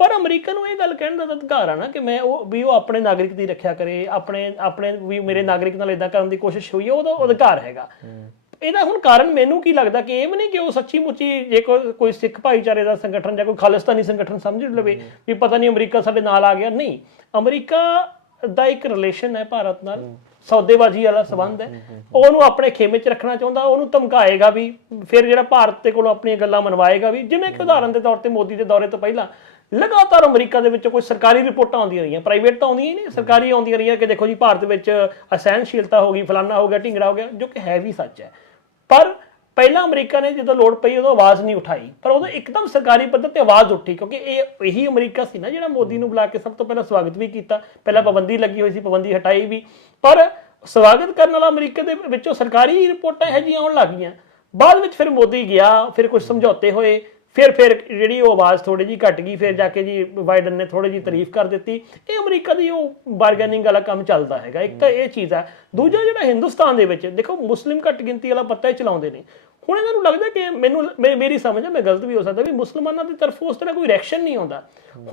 ਪਰ ਅਮਰੀਕਾ ਨੂੰ ਇਹ ਗੱਲ ਕਹਿਣ ਦਾ ਅਧਿਕਾਰ ਆ ਨਾ ਕਿ ਮੈਂ ਉਹ ਵੀ ਉਹ ਆਪਣੇ ਨਾਗਰਿਕ ਦੀ ਰੱਖਿਆ ਕਰੇ ਆਪਣੇ ਆਪਣੇ ਵੀ ਮੇਰੇ ਨਾਗਰਿਕ ਨਾਲ ਇਦਾਂ ਕਰਨ ਦੀ ਕੋਸ਼ਿਸ਼ ਹੋਈ ਹੈ ਉਹਦਾ ਅਧਿਕਾਰ ਹੈਗਾ। ਇਹਦਾ ਹੁਣ ਕਾਰਨ ਮੈਨੂੰ ਕੀ ਲੱਗਦਾ ਕਿ ਇਹ ਵੀ ਨਹੀਂ ਕਿ ਉਹ ਸੱਚੀ ਮੁੱਚੀ ਜੇ ਕੋਈ ਕੋਈ ਸਿੱਖ ਭਾਈਚਾਰੇ ਦਾ ਸੰਗਠਨ ਜਾਂ ਕੋਈ ਖਾਲਿਸਤਾਨੀ ਸੰਗਠਨ ਸਮਝ ਲਵੇ ਵੀ ਪਤਾ ਨਹੀਂ ਅਮਰੀਕਾ ਸਾਡੇ ਨਾਲ ਆ ਗਿਆ। ਨਹੀਂ ਅਮਰੀਕਾ ਦਾ ਇੱਕ ਰਿਲੇਸ਼ਨ ਹੈ ਭਾਰਤ ਨਾਲ। ਸੌਦੇਬਾਜ਼ੀ ਵਾਲਾ ਸਬੰਧ ਹੈ। ਉਹ ਉਹਨੂੰ ਆਪਣੇ ਖੇਮੇ 'ਚ ਰੱਖਣਾ ਚਾਹੁੰਦਾ ਉਹਨੂੰ ਧਮਕਾਏਗਾ ਵੀ ਫਿਰ ਜਿਹੜਾ ਭਾਰਤ ਦੇ ਕੋਲੋਂ ਆਪਣੀਆਂ ਗੱਲਾਂ ਮਨਵਾਏਗਾ ਵੀ ਜਿਵੇਂ ਕਿ ਉਦਾਹਰਨ ਦੇ ਤੌਰ ਤੇ ਮੋਦੀ ਦੇ ਦੌਰੇ ਤੋਂ ਪਹਿਲਾਂ ਲਗਾਤਾਰ ਅਮਰੀਕਾ ਦੇ ਵਿੱਚ ਕੋਈ ਸਰਕਾਰੀ ਰਿਪੋਰਟਾਂ ਆਉਂਦੀਆਂ ਰਹੀਆਂ ਪ੍ਰਾਈਵੇਟ ਤਾਂ ਆਉਂਦੀਆਂ ਹੀ ਨਹੀਂ ਸਰਕਾਰੀ ਆਉਂਦੀਆਂ ਰਹੀਆਂ ਕਿ ਦੇਖੋ ਜੀ ਭਾਰਤ ਵਿੱਚ ਅਸਹਿਣਸ਼ੀਲਤਾ ਹੋ ਗਈ ਫਲਾਨਾ ਹੋ ਗਿਆ ਢਿੰਗੜਾ ਹੋ ਗਿਆ ਜੋ ਕਿ ਹੈ ਵੀ ਸੱਚ ਹੈ। ਪਰ ਪਹਿਲਾਂ ਅਮਰੀਕਾ ਨੇ ਜਦੋਂ ਲੋੜ ਪਈ ਉਦੋਂ ਆਵਾਜ਼ ਨਹੀਂ ਉਠਾਈ, ਪਰ ਉਦੋਂ ਇੱਕਦਮ ਸਰਕਾਰੀ ਪੱਧਰ ਤੇ ਆਵਾਜ਼ ਉੱਠੀ ਕਿਉਂਕਿ ਇਹ ਇਹੀ ਅਮਰੀਕਾ ਸੀ ਨਾ ਜਿਹੜਾ ਮੋਦੀ ਨੂੰ ਬੁਲਾ ਕੇ ਸਭ ਤੋਂ ਪਹਿਲਾਂ ਸਵਾਗਤ ਵੀ ਕੀਤਾ, ਪਹਿਲਾਂ ਪਾਬੰਦੀ ਲੱਗੀ ਹੋਈ ਸੀ, ਪਾਬੰਦੀ ਹਟਾਈ ਵੀ, ਪਰ ਸਵਾਗਤ ਕਰਨ ਵਾਲਾ ਅਮਰੀਕਾ ਦੇ ਵਿੱਚੋਂ ਸਰਕਾਰੀ ਰਿਪੋਰਟਾਂ ਇਹੋ ਜਿਹੀਆਂ ਆਉਣ ਲੱਗ ਗਈਆਂ। ਬਾਅਦ ਵਿੱਚ ਫਿਰ ਮੋਦੀ ਗਿਆ, ਫਿਰ ਕੁਝ ਸਮਝੌਤੇ ਹੋਏ ਫਿਰ ਫਿਰ ਜਿਹੜੀ ਉਹ ਆਵਾਜ਼ ਥੋੜੀ ਜੀ ਘਟ ਗਈ, ਫਿਰ ਜਾ ਕੇ ਜੀ ਬਾਈਡਨ ਨੇ ਥੋੜੀ ਜੀ ਤਾਰੀਫ ਕਰ ਦਿੱਤੀ। ਇਹ ਅਮਰੀਕਾ ਦੀ ਉਹ ਬਾਰਗੇਨਿੰਗ ਵਾਲਾ ਕੰਮ ਚੱਲਦਾ ਹੈਗਾ। ਇੱਕ ਤਾਂ ਇਹ ਚੀਜ਼ ਹੈ ਦੂਜਾ ਜਿਹੜਾ ਹਿੰਦੁਸਤਾਨ ਦੇ ਵਿੱਚ, ਦੇਖੋ ਮੁਸਲਿਮ ਘੱਟ ਗਿਣਤੀ ਵਾਲਾ ਪੱਤਾ ਹੀ ਚਲਾਉਂਦੇ ਨੇ। ਹੁਣ ਇਹਨਾਂ ਨੂੰ ਲੱਗਦਾ ਕਿ ਮੈਨੂੰ ਮੇਰੀ ਸਮਝ ਹੈ ਮੈਂ ਗਲਤ ਵੀ ਹੋ ਸਕਦਾ ਵੀ ਮੁਸਲਮਾਨਾਂ ਦੀ ਤਰਫੋਂ ਉਸ ਤਰ੍ਹਾਂ ਕੋਈ ਰਿਐਕਸ਼ਨ ਨਹੀਂ ਆਉਂਦਾ।